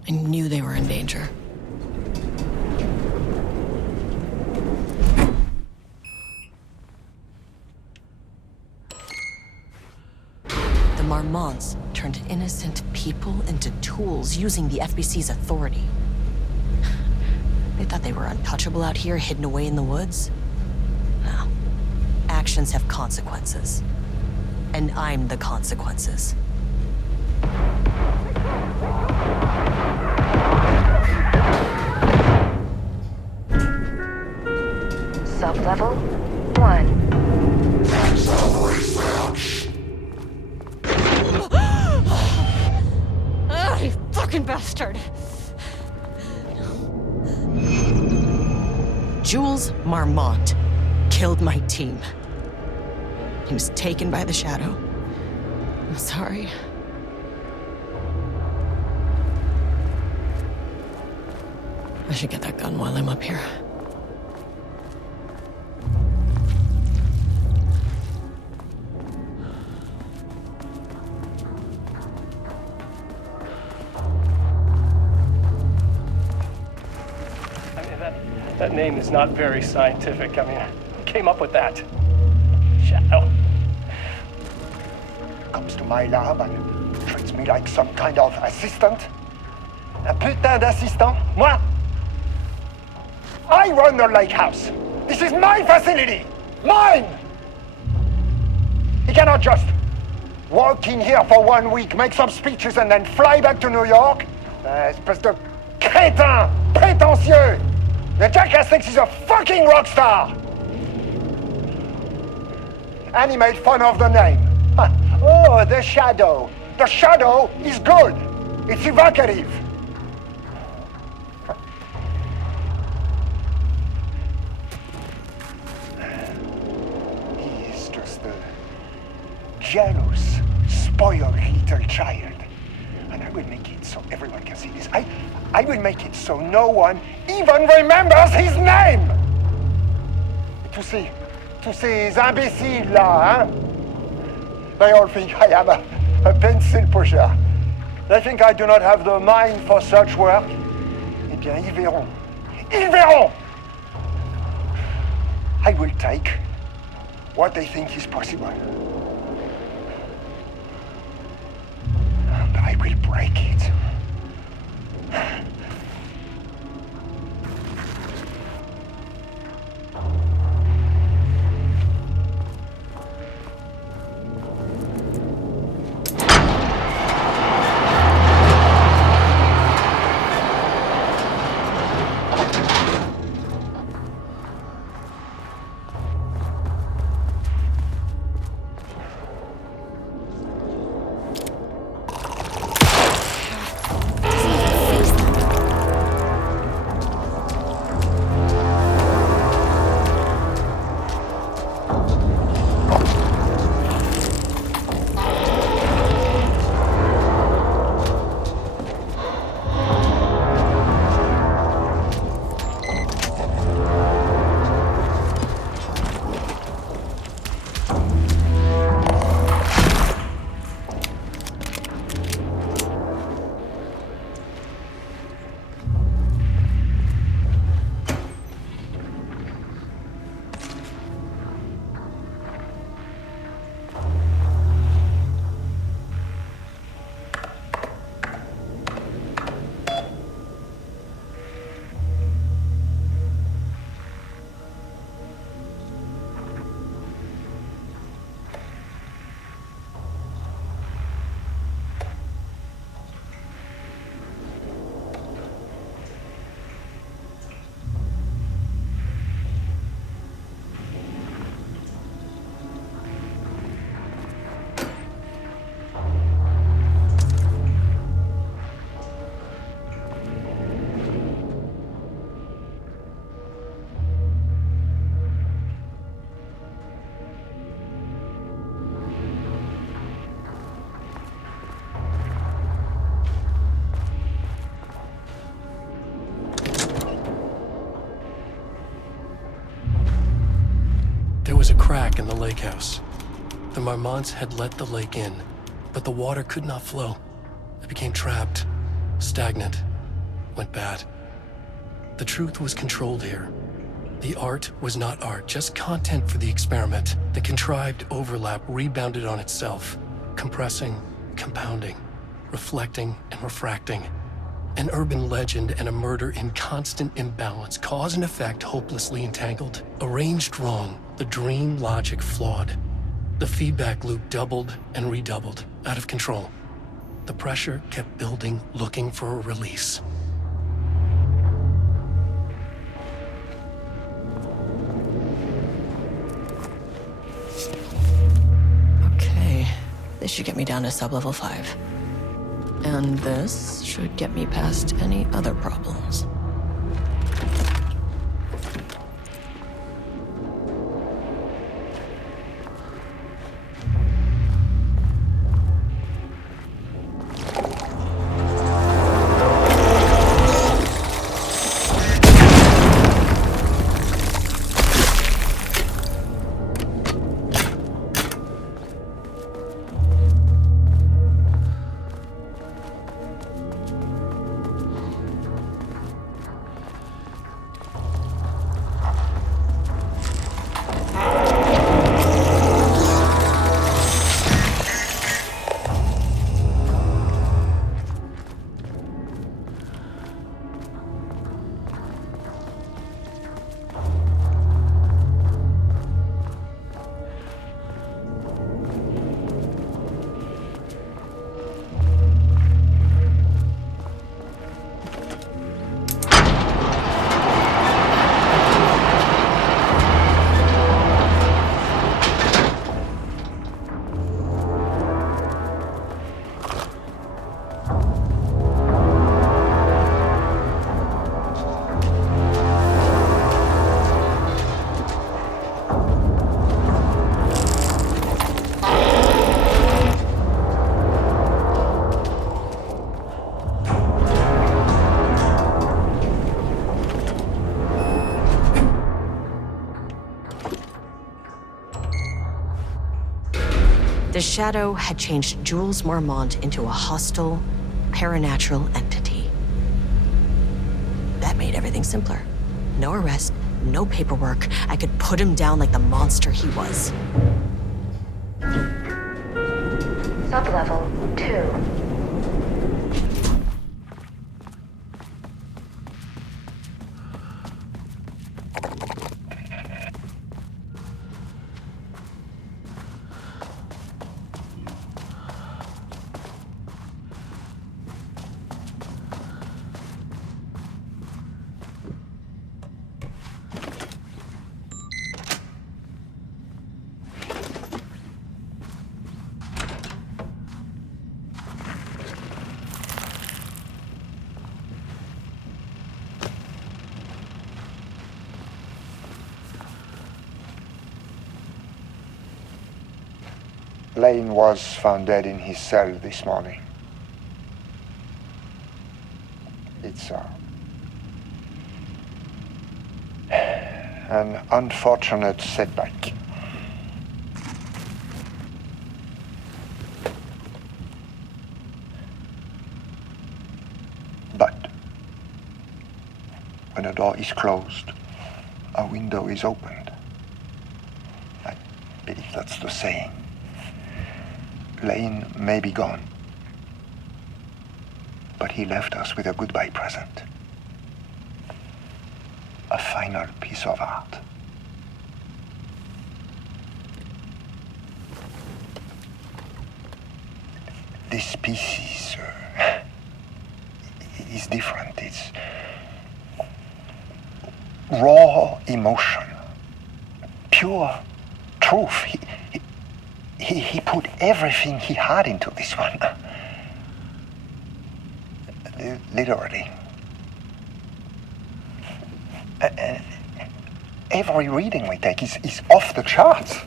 I knew they were in danger. The Marmonts turned innocent people into tools using the FBC's authority. They thought they were untouchable out here, hidden away in the woods? No. Actions have consequences. And I'm the consequences. Sublevel 1. You fucking bastard! Jules Marmont killed my team. He was taken by the Shadow. I'm sorry. I should get that gun while I'm up here. I mean, that name is not very scientific. I mean, who came up with that? Shadow. Comes to my lab and treats me like some kind of assistant. Un putain d'assistant? Moi? I run the lake house. This is my facility. Mine! He cannot just walk in here for 1 week, make some speeches, and then fly back to New York. Espèce de crétin! Prétentieux! The jackass thinks he's a fucking rock star! And he made fun of the name. Oh, the shadow. The shadow is good. It's evocative. He is just a jealous, spoiled little child. And I will make it so everyone can see this. I will make it so no one even remembers his name. Tous ces imbéciles là, hein? They all think I am a pencil pusher. They think I do not have the mind for such work. Eh bien, ils verront. Ils verront! I will take what they think is possible. And I will break it. There was a crack in the lake house. The Marmonts had let the lake in, but the water could not flow. It became trapped, stagnant, went bad. The truth was controlled here. The art was not art, just content for the experiment. The contrived overlap rebounded on itself, compressing, compounding, reflecting and refracting. An urban legend and a murder in constant imbalance, cause and effect hopelessly entangled. Arranged wrong, the dream logic flawed. The feedback loop doubled and redoubled, out of control. The pressure kept building, looking for a release. Okay, this should get me down to sub-level 5. And this should get me past any other problems. The shadow had changed Jules Marmont into a hostile, paranatural entity. That made everything simpler. No arrest, no paperwork. I could put him down like the monster he was. Sublevel 2. Lane was found dead in his cell this morning. It's an unfortunate setback. But when a door is closed, a window is opened. I believe that's the saying. Lane may be gone, but he left us with a goodbye present. A final piece of art. This piece is different. It's raw emotion, pure truth. He put everything he had into this one. Literally. Every reading we take is off the charts.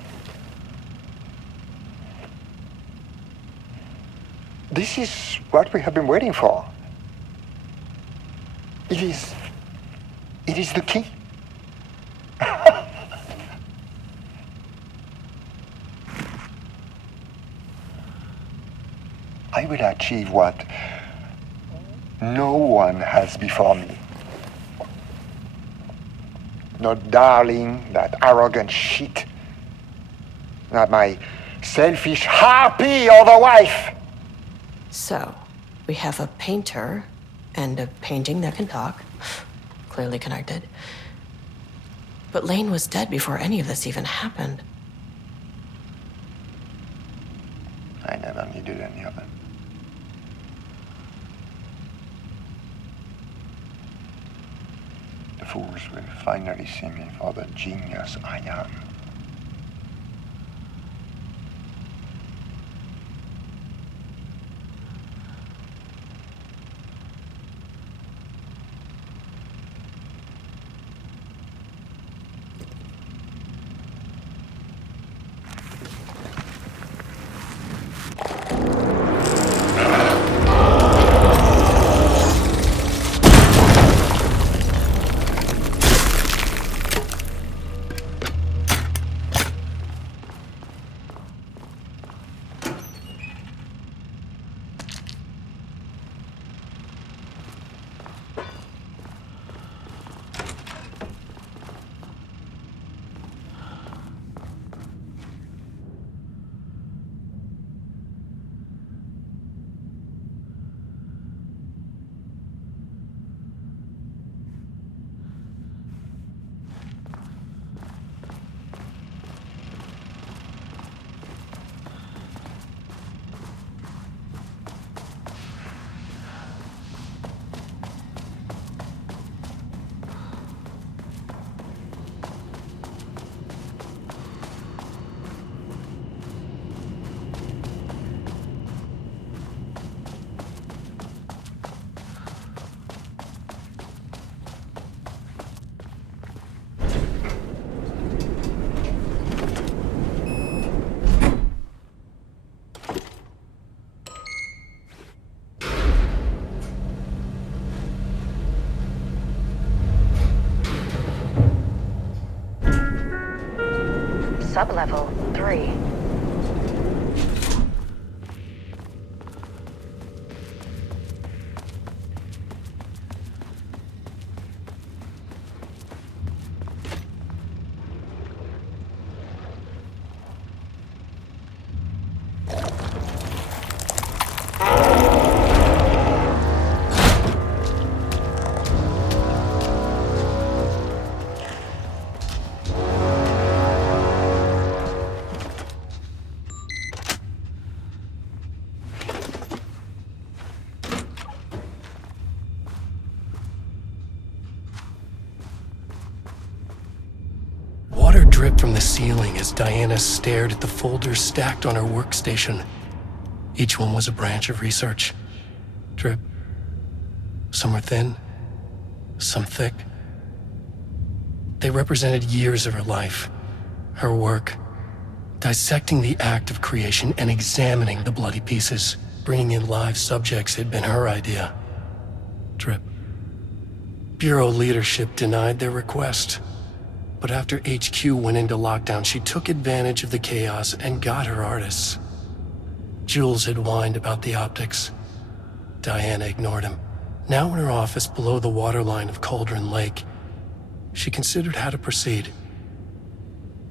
This is what we have been waiting for. It is the key. I will achieve what no one has before me. Not darling, that arrogant shit. Not my selfish harpy or the wife. So, we have a painter and a painting that can talk. Clearly connected. But Lane was dead before any of this even happened. I never needed any of them. The fools will finally see me for the genius I am. Sublevel 3. dripped from the ceiling as Diana stared at the folders stacked on her workstation. Each one was a branch of research. Drip. Some were thin, some thick. They represented years of her life, her work, dissecting the act of creation and examining the bloody pieces. Bringing in live subjects had been her idea. Drip. Bureau leadership denied their request. But after HQ went into lockdown, she took advantage of the chaos and got her artists. Jules had whined about the optics. Diana ignored him. Now in her office below the waterline of Cauldron Lake, she considered how to proceed.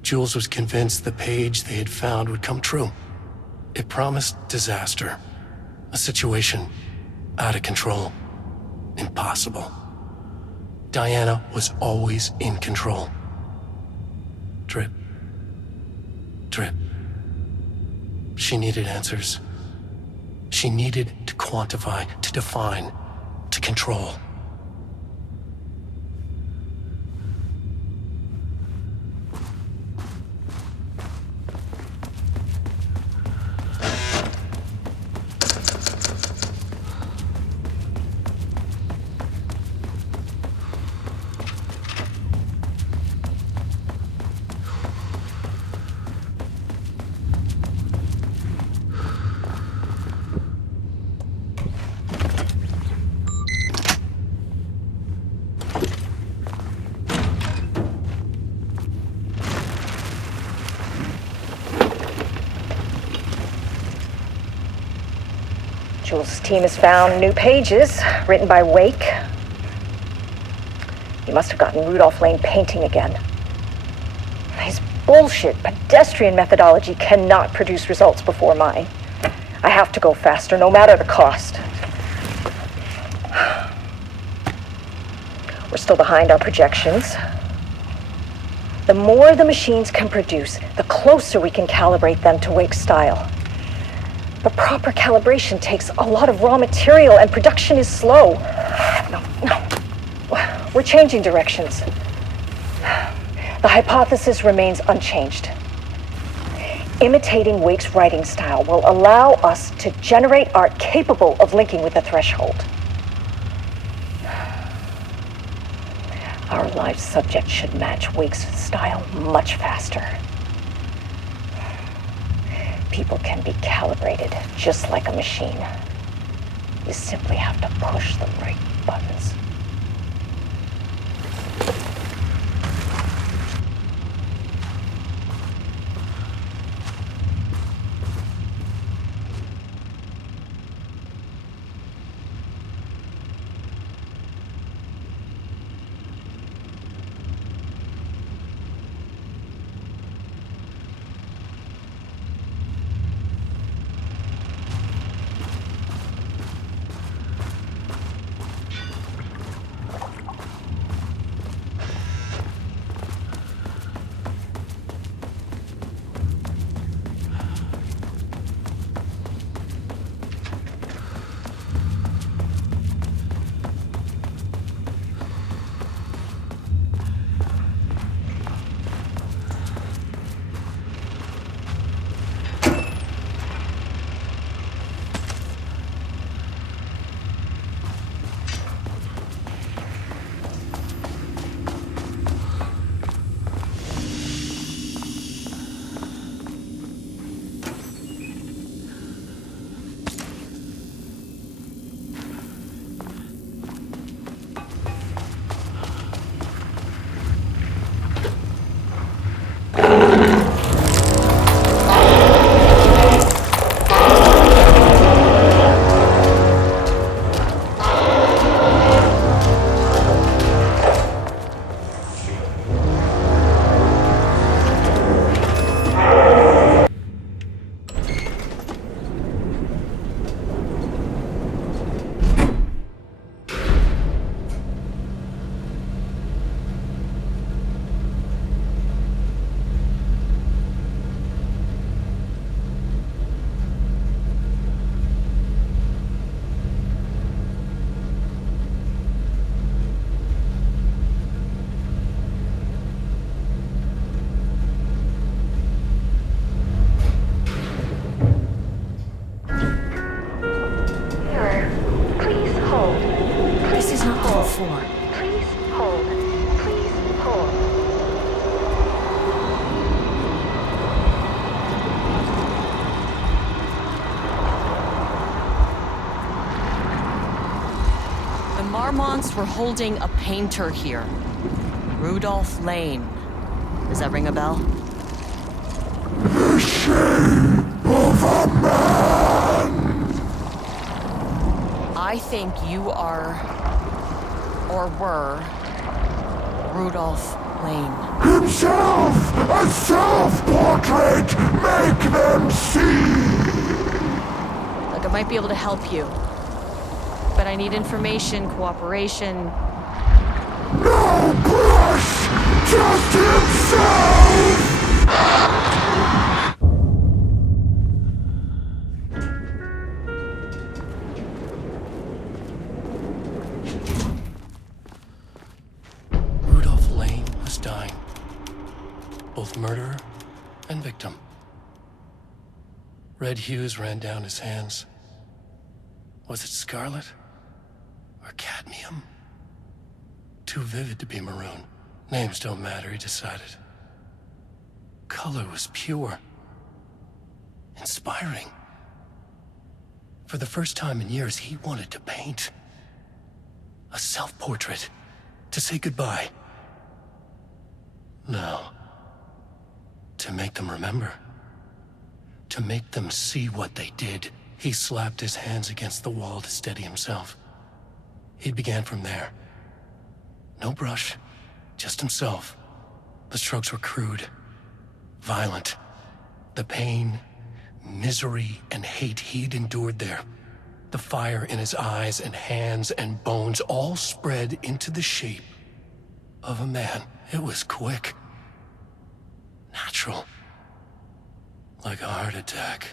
Jules was convinced the page they had found would come true. It promised disaster. A situation out of control. Impossible. Diana was always in control. Drip. Drip. She needed answers. She needed to quantify, to define, to control. Jules' team has found new pages written by Wake. You must have gotten Rudolph Lane painting again. His bullshit pedestrian methodology cannot produce results before mine. I have to go faster, no matter the cost. We're still behind our projections. The more the machines can produce, the closer we can calibrate them to Wake's style. But proper calibration takes a lot of raw material, and production is slow. No. We're changing directions. The hypothesis remains unchanged. Imitating Wake's writing style will allow us to generate art capable of linking with the threshold. Our live subject should match Wake's style much faster. People can be calibrated just like a machine. You simply have to push the right buttons. Sub-level 4. Please hold. Please hold. The Marmonts were holding a painter here. Rudolph Lane. Does that ring a bell? The shame of a man! I think you are, or were, Rudolph Lane. Himself! A self-portrait! Make them see! Look, I might be able to help you. But I need information, cooperation. No brush! Just himself! Rudolph Lane was dying. Both murderer and victim. Red hues ran down his hands. Was it scarlet? Or cadmium? Too vivid to be maroon. Names don't matter, he decided. Color was pure. Inspiring. For the first time in years, he wanted to paint. A self-portrait. To say goodbye. No. To make them remember. To make them see what they did. He slapped his hands against the wall to steady himself. He began from there. No brush, just himself. The strokes were crude, violent. The pain, misery, and hate he'd endured there. The fire in his eyes and hands and bones all spread into the shape of a man. It was quick. Natural. Like a heart attack.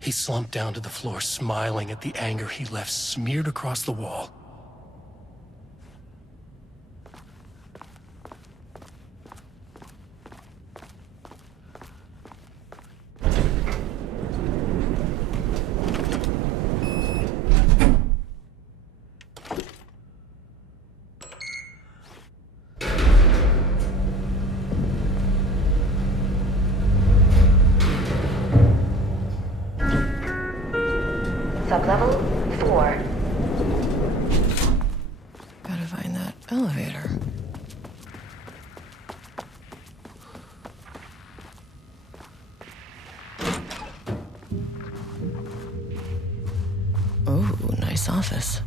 He slumped down to the floor, smiling at the anger he left smeared across the wall. Sub-level 4. Gotta find that elevator. Oh, nice office.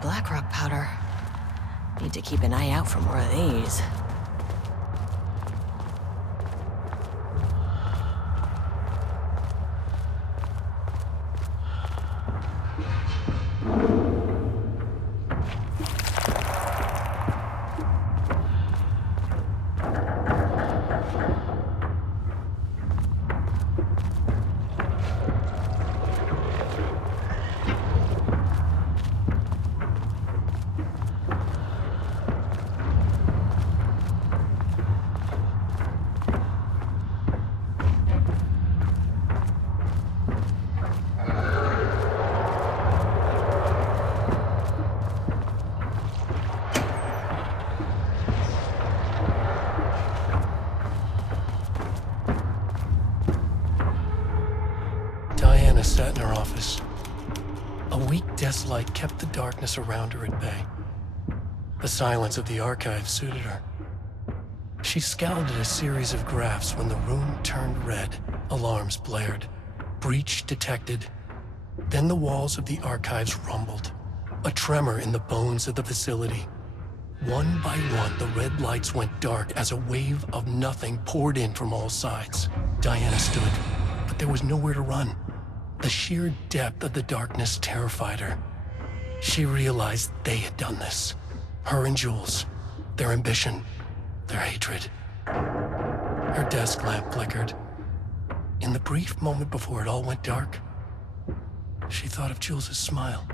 Black rock powder. Need to keep an eye out for more of these. sat in her office. A weak desk light kept the darkness around her at bay. The silence of the archive suited her. She scowled at a series of graphs when the room turned red. Alarms blared. Breach detected. Then the walls of the archives rumbled. A tremor in the bones of the facility. One by one, the red lights went dark as a wave of nothing poured in from all sides. Diana stood, but there was nowhere to run. The sheer depth of the darkness terrified her. She realized they had done this. Her and Jules. Their ambition. Their hatred. Her desk lamp flickered. In the brief moment before it all went dark, she thought of Jules' smile.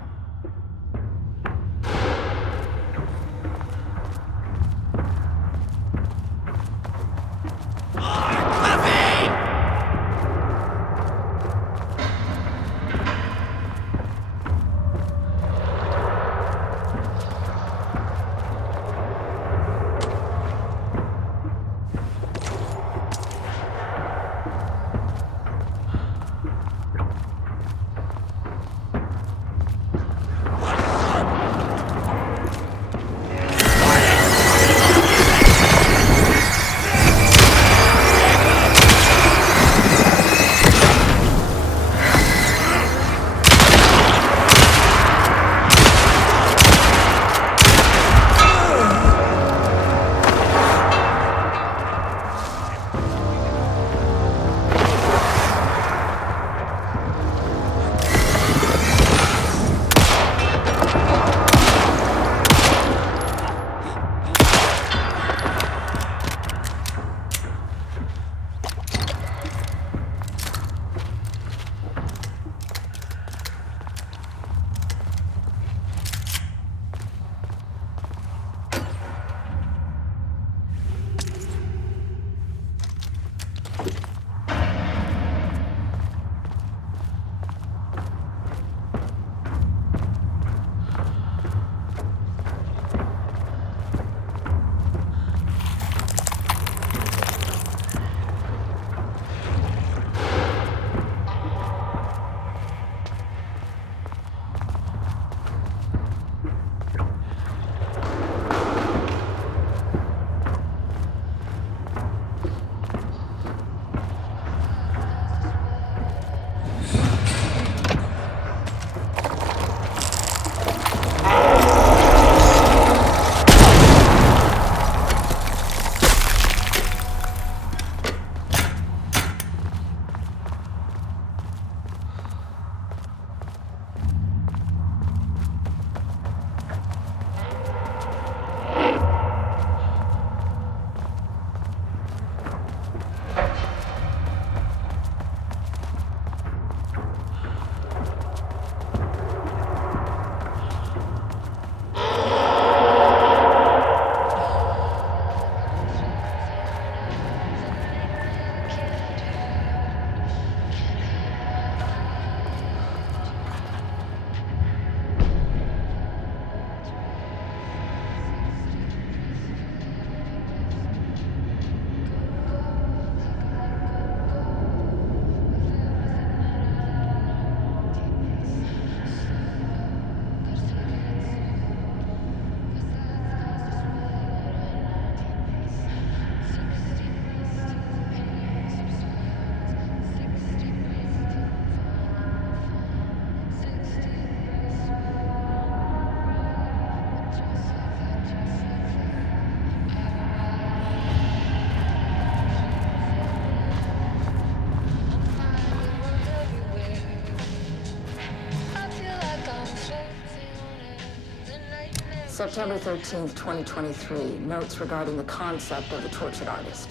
September 13th, 2023, notes regarding the concept of the tortured artist.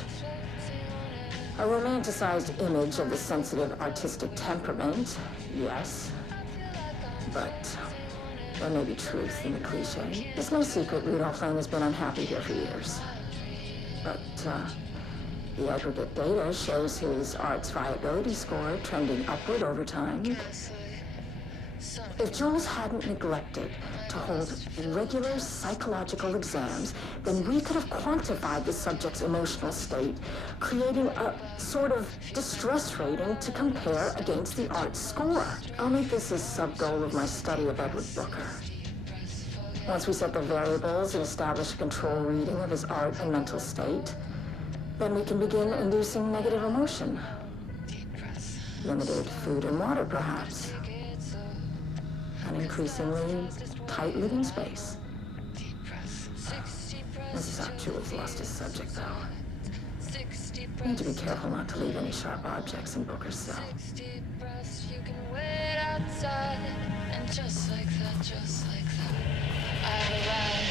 A romanticized image of the sensitive artistic temperament, yes. But there may be truth in the cliche. It's no secret Rudolph Lane has been unhappy here for years. But the aggregate data shows his art's viability score trending upward over time. If Jules hadn't neglected to hold regular psychological exams, then we could have quantified the subject's emotional state, creating a sort of distress rating to compare against the art score. I'll make this a sub-goal of my study of Edward Booker. Once we set the variables and establish a control reading of his art and mental state, then we can begin inducing negative emotion. Limited food and water, perhaps. An increasingly tight living space. This is how Jules lost his subject, though. Need to be careful not to leave any sharp objects in Booker's cell. You can wait outside, and just like that, I arrive.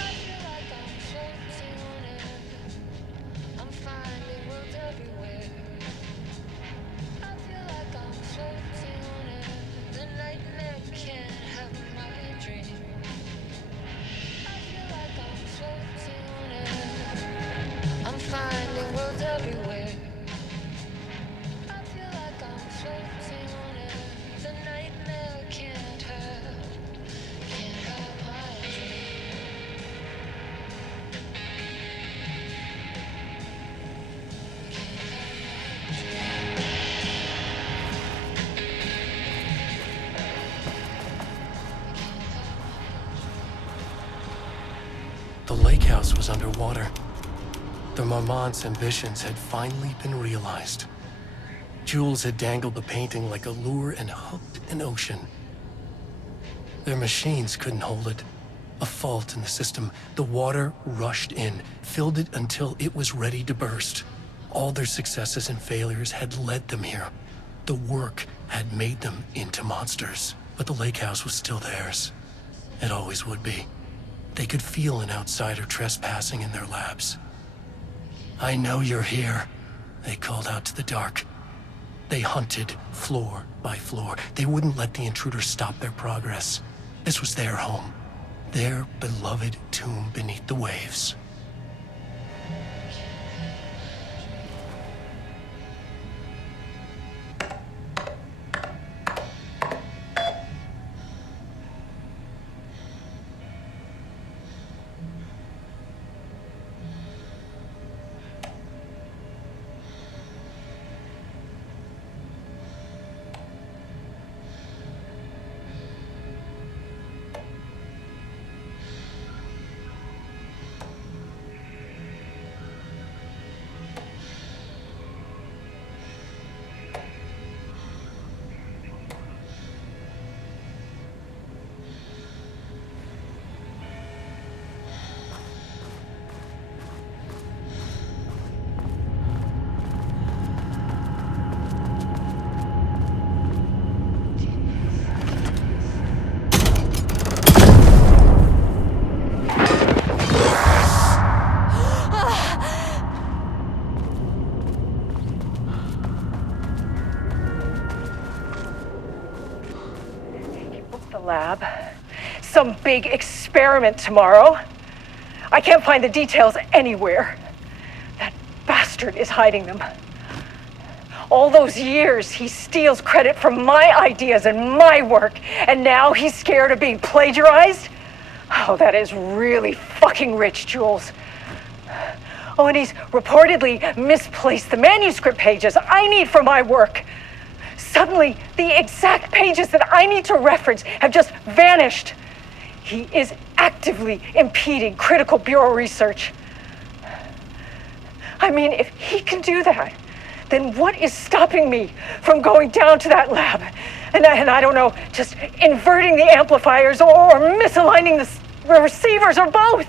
I feel like I'm floating on air. I'm finding worlds everywhere. I feel like I'm floating on air. The nightmare can't have my dream. I feel like I'm floating on air. I'm finding worlds everywhere. I feel like I'm floating on air. The nightmare can't have my dream. The lake house was underwater. The Marmont's ambitions had finally been realized. Jules had dangled the painting like a lure and hooked an ocean. Their machines couldn't hold it. A fault in the system. The water rushed in, filled it until it was ready to burst. All their successes and failures had led them here. The work had made them into monsters. But the lake house was still theirs. It always would be. They could feel an outsider trespassing in their labs. "I know you're here," they called out to the dark. They hunted floor by floor. They wouldn't let the intruders stop their progress. This was their home, their beloved tomb beneath the waves. Lab. Some big experiment tomorrow. I can't find the details anywhere. That bastard is hiding them. All those years, he steals credit for my ideas and my work, and now he's scared of being plagiarized? Oh, that is really fucking rich, Jules. Oh, and he's reportedly misplaced the manuscript pages I need for my work. Suddenly, the exact pages that I need to reference have just vanished. He is actively impeding critical bureau research. I mean, if he can do that, then what is stopping me from going down to that lab? And I don't know, just inverting the amplifiers or misaligning the receivers or both.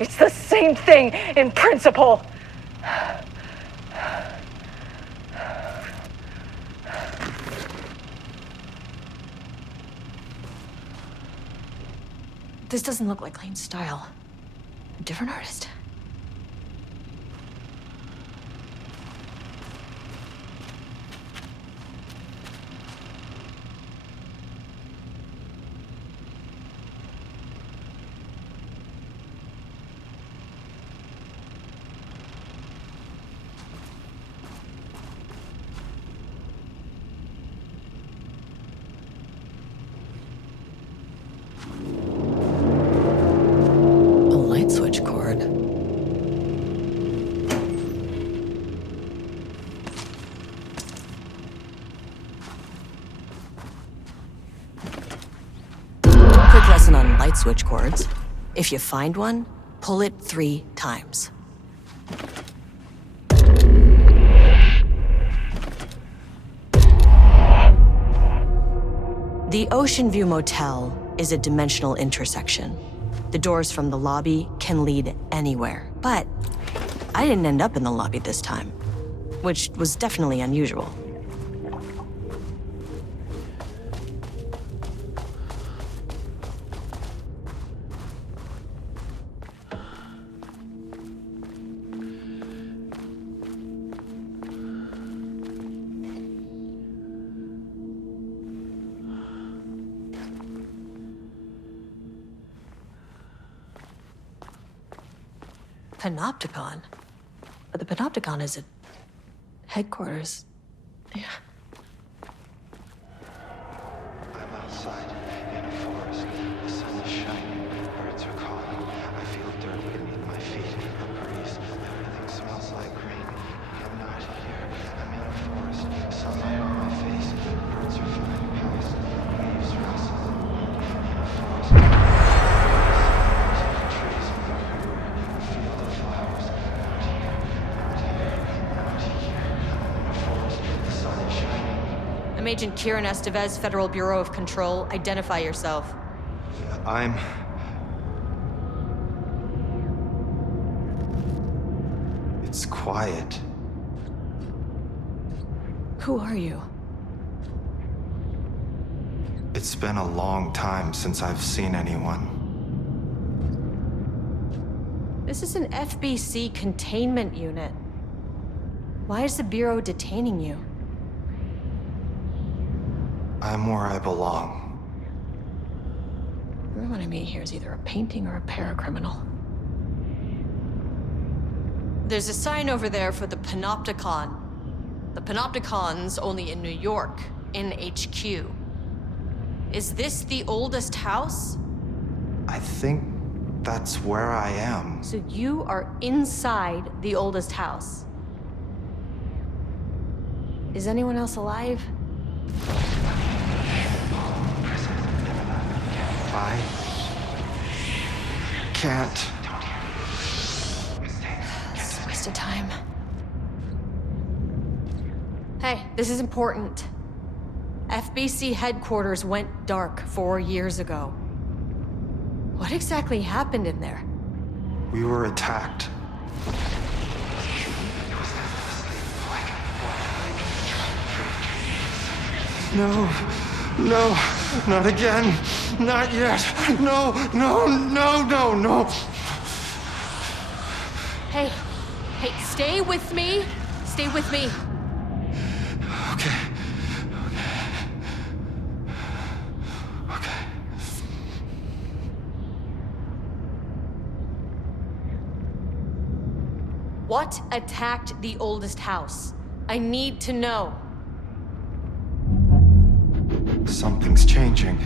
It's the same thing in principle. This doesn't look like Lane's style. Different artist. switch cords. If you find one, pull it 3 times. The Ocean View Motel is a dimensional intersection. The doors from the lobby can lead anywhere, but I didn't end up in the lobby this time, which was definitely unusual. Panopticon? But the Panopticon is at headquarters. Yeah. I'm outside in a forest. The sun is shining. Birds are calling. I feel dirt beneath my feet. A breeze. Everything smells like green. I'm not here. I'm in a forest. Sunlight on my face. Birds are flying past. Leaves rustle in the wind. In a forest. Trees everywhere. A field of flowers. Out here. Out here. Out here. I'm in a forest. The sun is shining. I'm Agent Kieran Estevez, Federal Bureau of Control. Identify yourself. It's quiet. Who are you? It's been a long time since I've seen anyone. This is an FBC containment unit. Why is the Bureau detaining you? I'm where I belong. Everyone I meet here is either a painting or a paracriminal. There's a sign over there for the Panopticon. The Panopticon's only in New York, in HQ. Is this the oldest house? I think that's where I am. So you are inside the oldest house. Is anyone else alive? I can't. It's a waste of time. Hey, this is important. FBC headquarters went dark 4 years ago. What exactly happened in there? We were attacked. No, no, not again. Not yet. No, no, no, no, no. Hey, stay with me. Stay with me. Okay. Okay. What attacked the oldest house? I need to know. Something's changing.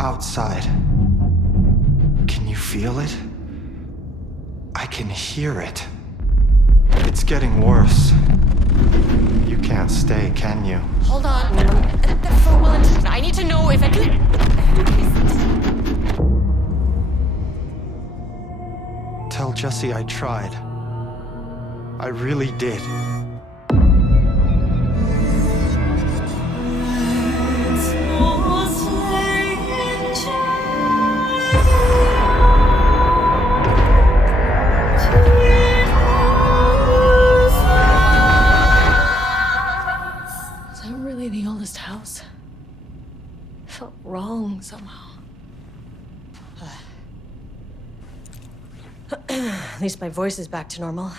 Outside. Can you feel it? I can hear it. It's getting worse. You can't stay, can you? Hold on. I need to know if I can. Tell Jesse I tried. I really did. The oldest house. Felt wrong somehow. At least my voice is back to normal.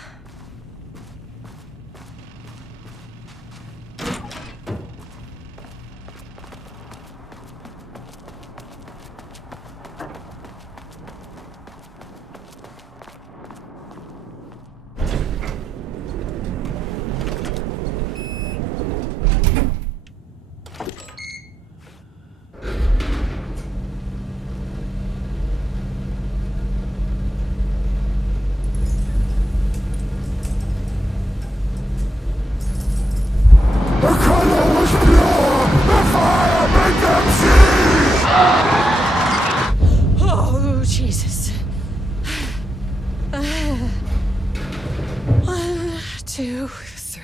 2, 3.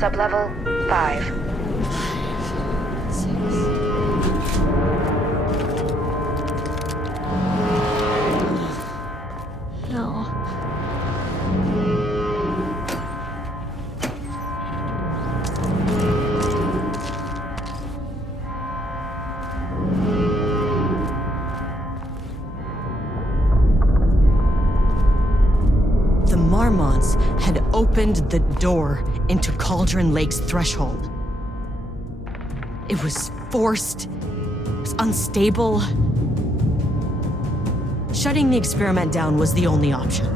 Sublevel 5. 6. No. The Marmonts had opened the door into Cauldron Lake's threshold. It was forced, it was unstable. Shutting the experiment down was the only option.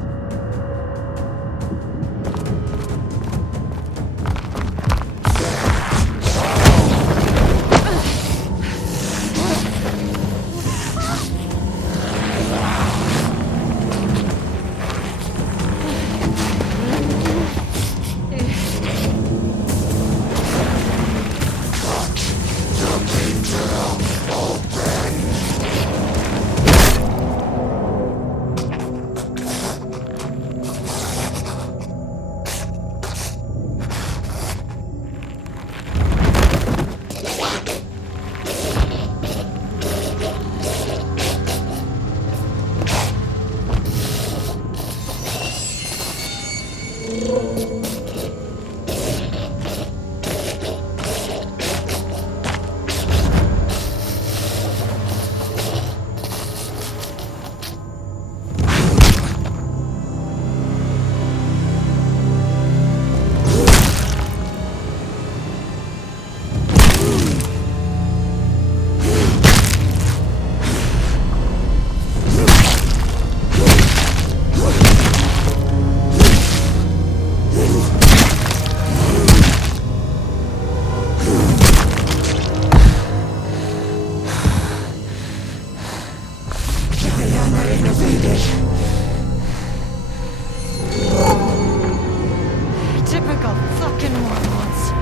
Typical fucking Marmonts.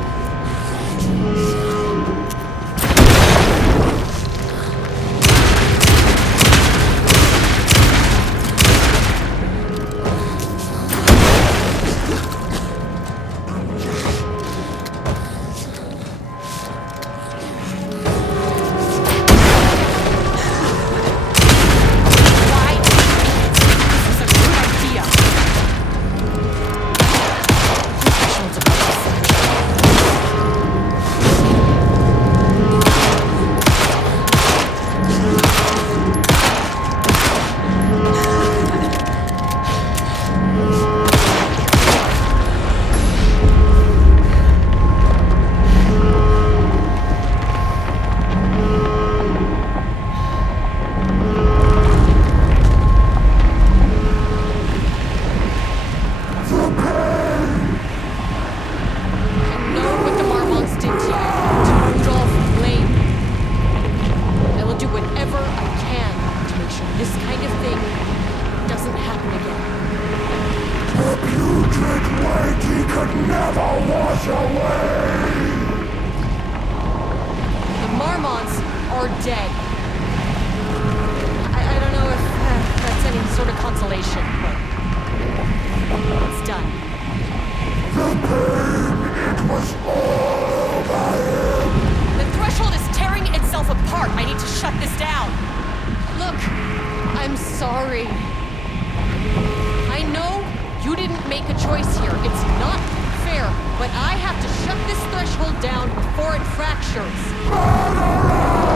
Dead. I don't know if that's any sort of consolation, but it's done. The pain, it was all by him. The threshold is tearing itself apart. I need to shut this down. Look, I'm sorry. I know you didn't make a choice here. It's not fair, but I have to shut this threshold down before it fractures. Murderer!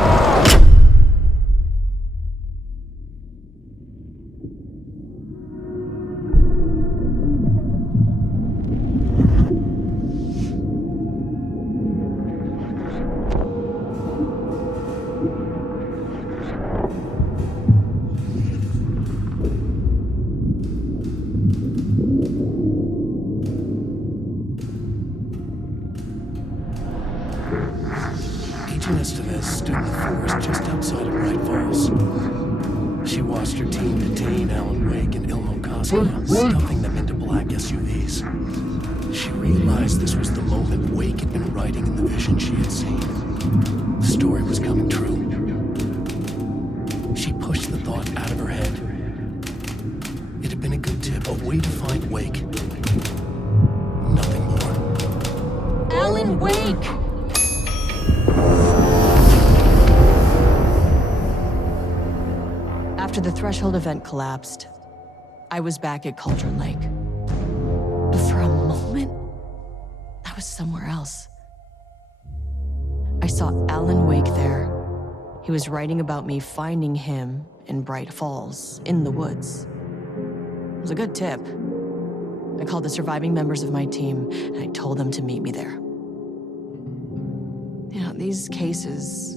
Topaz stood in the forest just outside of Bright Falls. She watched her team detain Alan Wake and Ilmo Koska, stuffing them into black SUVs. She realized this was the moment Wake had been writing in the vision she had seen. The story was coming true. She pushed the thought out of her head. It had been a good tip, a way to find Wake. Alan Wake! After the Threshold event collapsed, I was back at Cauldron Lake. But for a moment, I was somewhere else. I saw Alan Wake there. He was writing about me finding him in Bright Falls, in the woods. It was a good tip. I called the surviving members of my team, and I told them to meet me there. You know, these cases,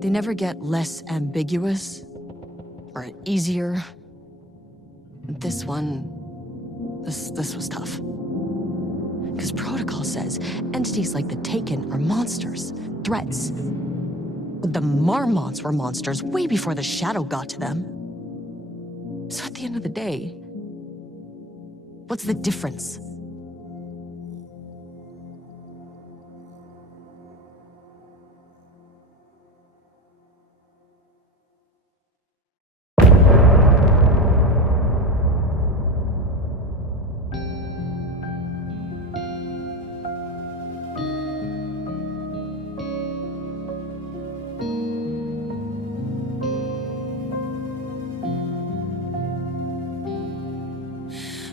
they never get less ambiguous or easier. This one, this was tough. Because protocol says entities like the Taken are monsters, threats. But the Marmonts were monsters way before the Shadow got to them. So at the end of the day, what's the difference?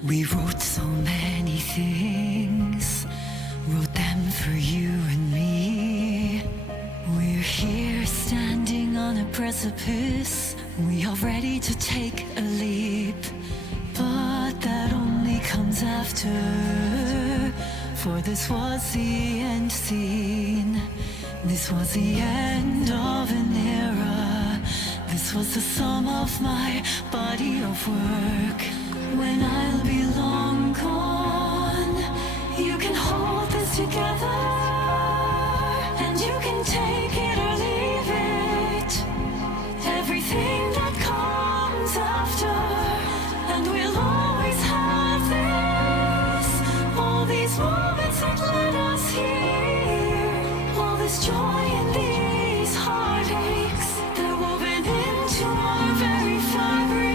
We wrote so many things, wrote them for you and me. We're here standing on a precipice. We are ready to take a leap, but that only comes after. For this was the end scene. This was the end of an era. This was the sum of my body of work. When I'll be long gone, you can hold this together, and you can take it or leave it. Everything that comes after, and we'll always have this. All these moments that led us here, all this joy and these heartaches, they're woven into our very fabric.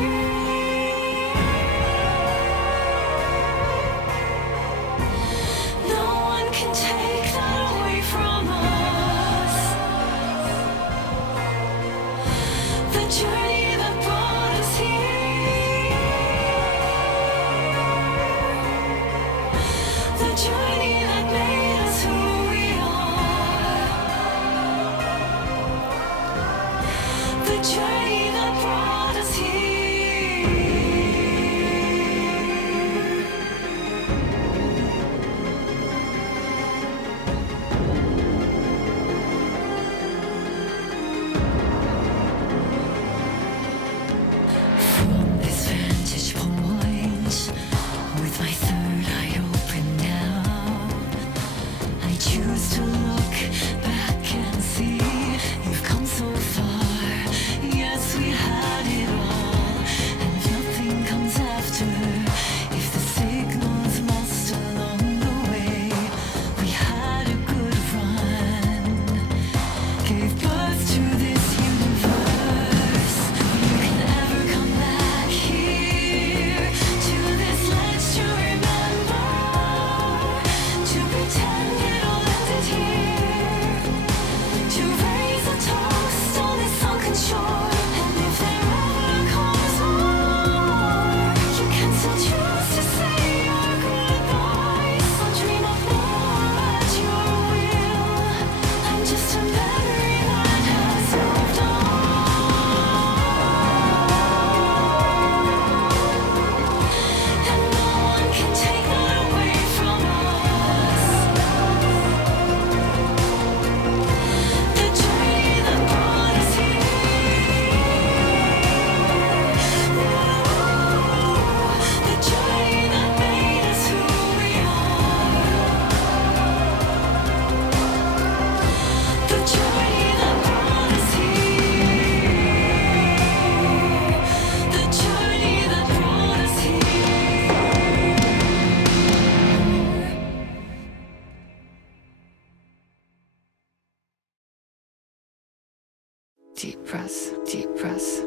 Deep breaths, deep breaths.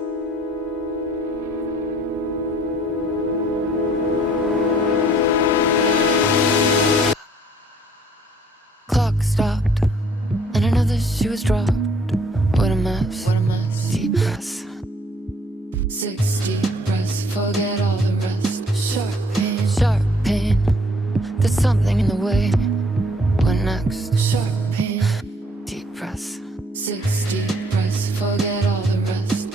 she was dropped. What a mess, what a mess. Deep breaths. 6 deep breaths, forget all the rest. Sharp pain, sharp pain. There's something in the way. What next? Sharp pain. Deep breaths. 6 deep breaths, forget all the rest.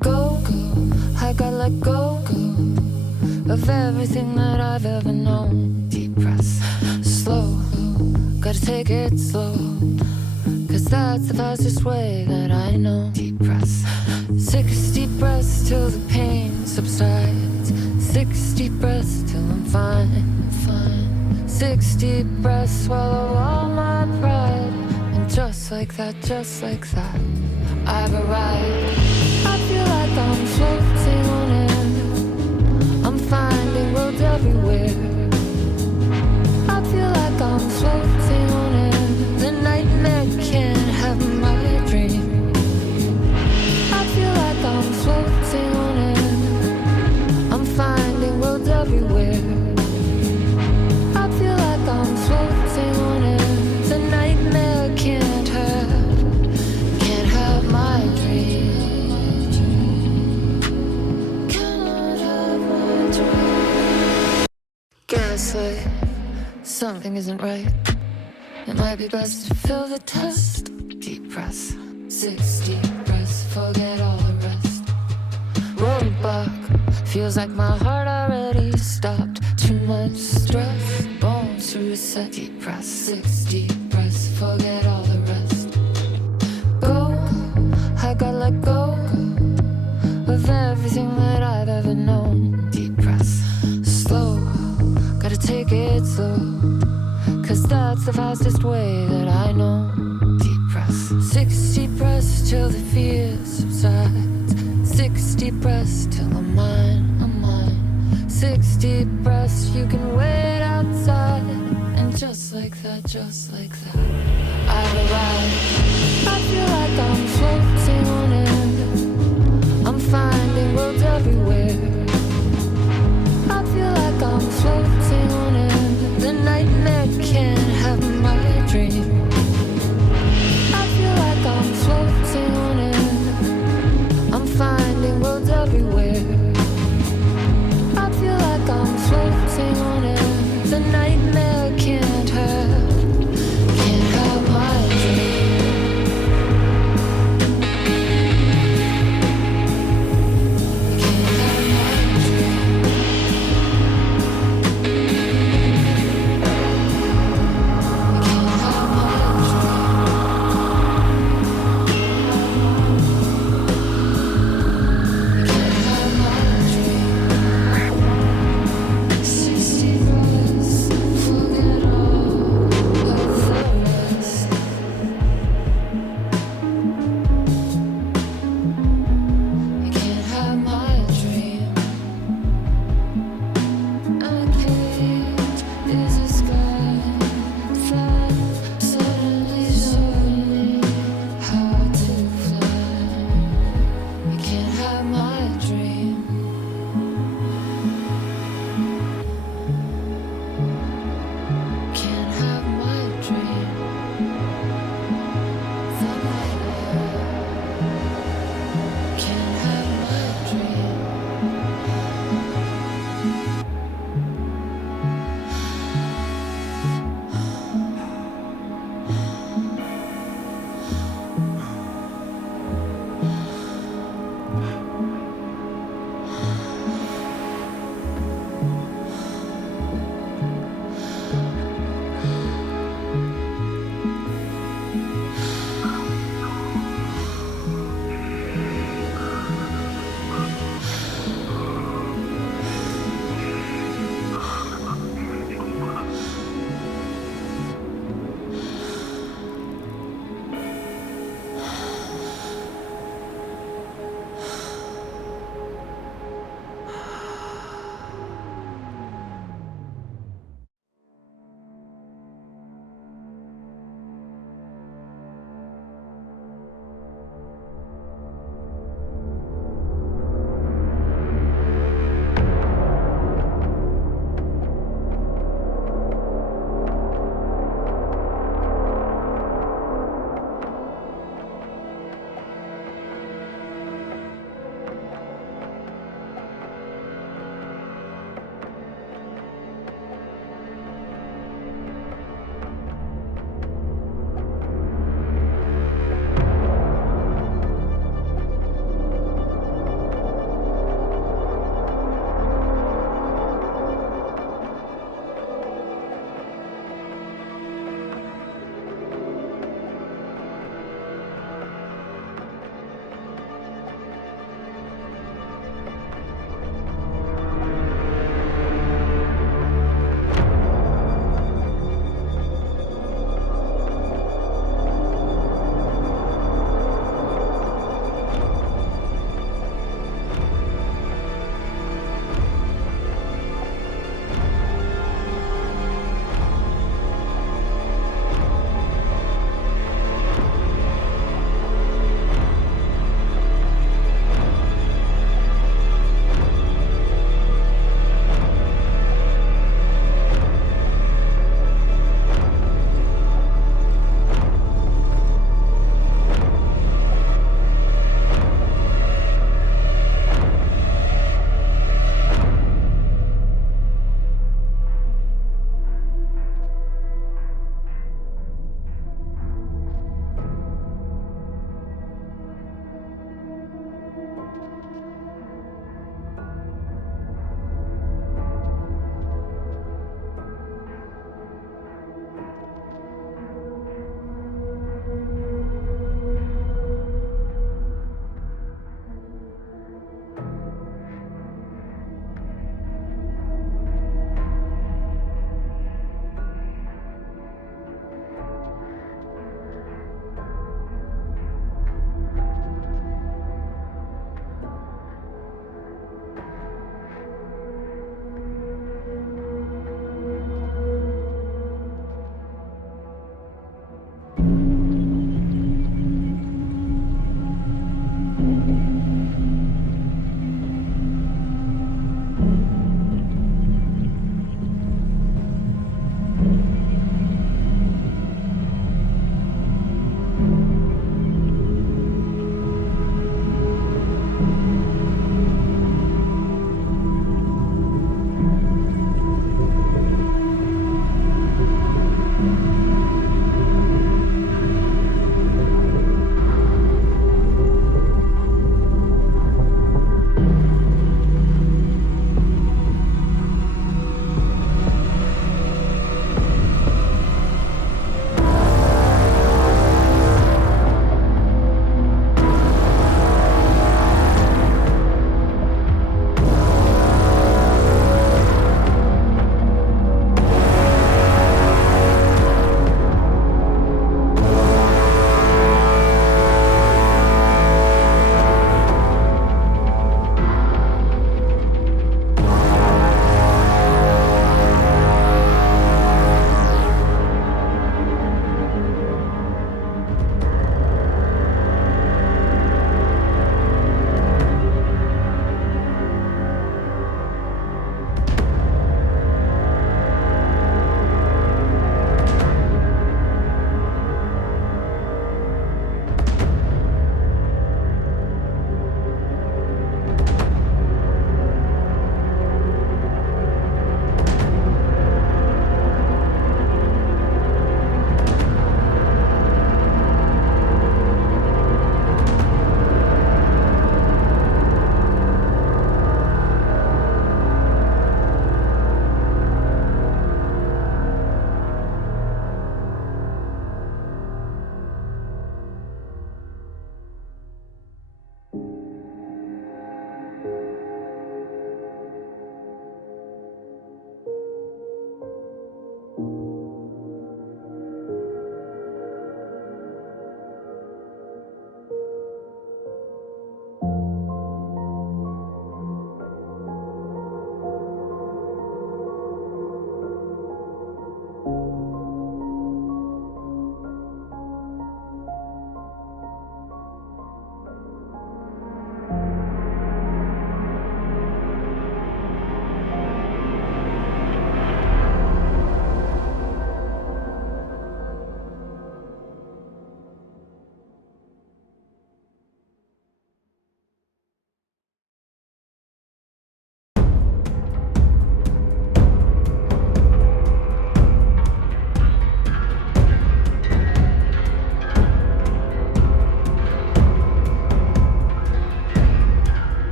Go, go, I gotta let go, go of everything that I've ever known. Deep breaths. Slow, gotta take it slow, 'cause that's the fastest way that I know. Deep breaths. 6 deep breaths till the pain subsides. 6 deep breaths till I'm fine, fine. 6 deep breaths, swallow all my pride. And just like that, I've arrived. I feel like I'm floating on air. I'm finding roads everywhere. I feel like I'm floating on air. The nightmare can't have my dream. I feel like I'm floating on air. I'm finding roads everywhere. I feel like I'm floating on air. The nightmare can't have my dream. Cannot have my dream. Gaslight, something isn't right. It might be best to fill the test. Deep breaths. 6 deep breaths, forget all the rest. Roadblock, feels like my heart already stopped. Too much stress, bones to reset. Deep breaths. 6 deep breaths, forget all the rest. Go, I gotta let go of everything that I've ever known. Deep breaths. Slow, gotta take it slow, 'cause that's the fastest way that I know. Deep breaths. 6 deep breaths till the fear subsides. 6 deep breaths till I'm mine, I'm mine. 6 deep breaths, you can wait outside. And just like that, I've arrived. I feel like I'm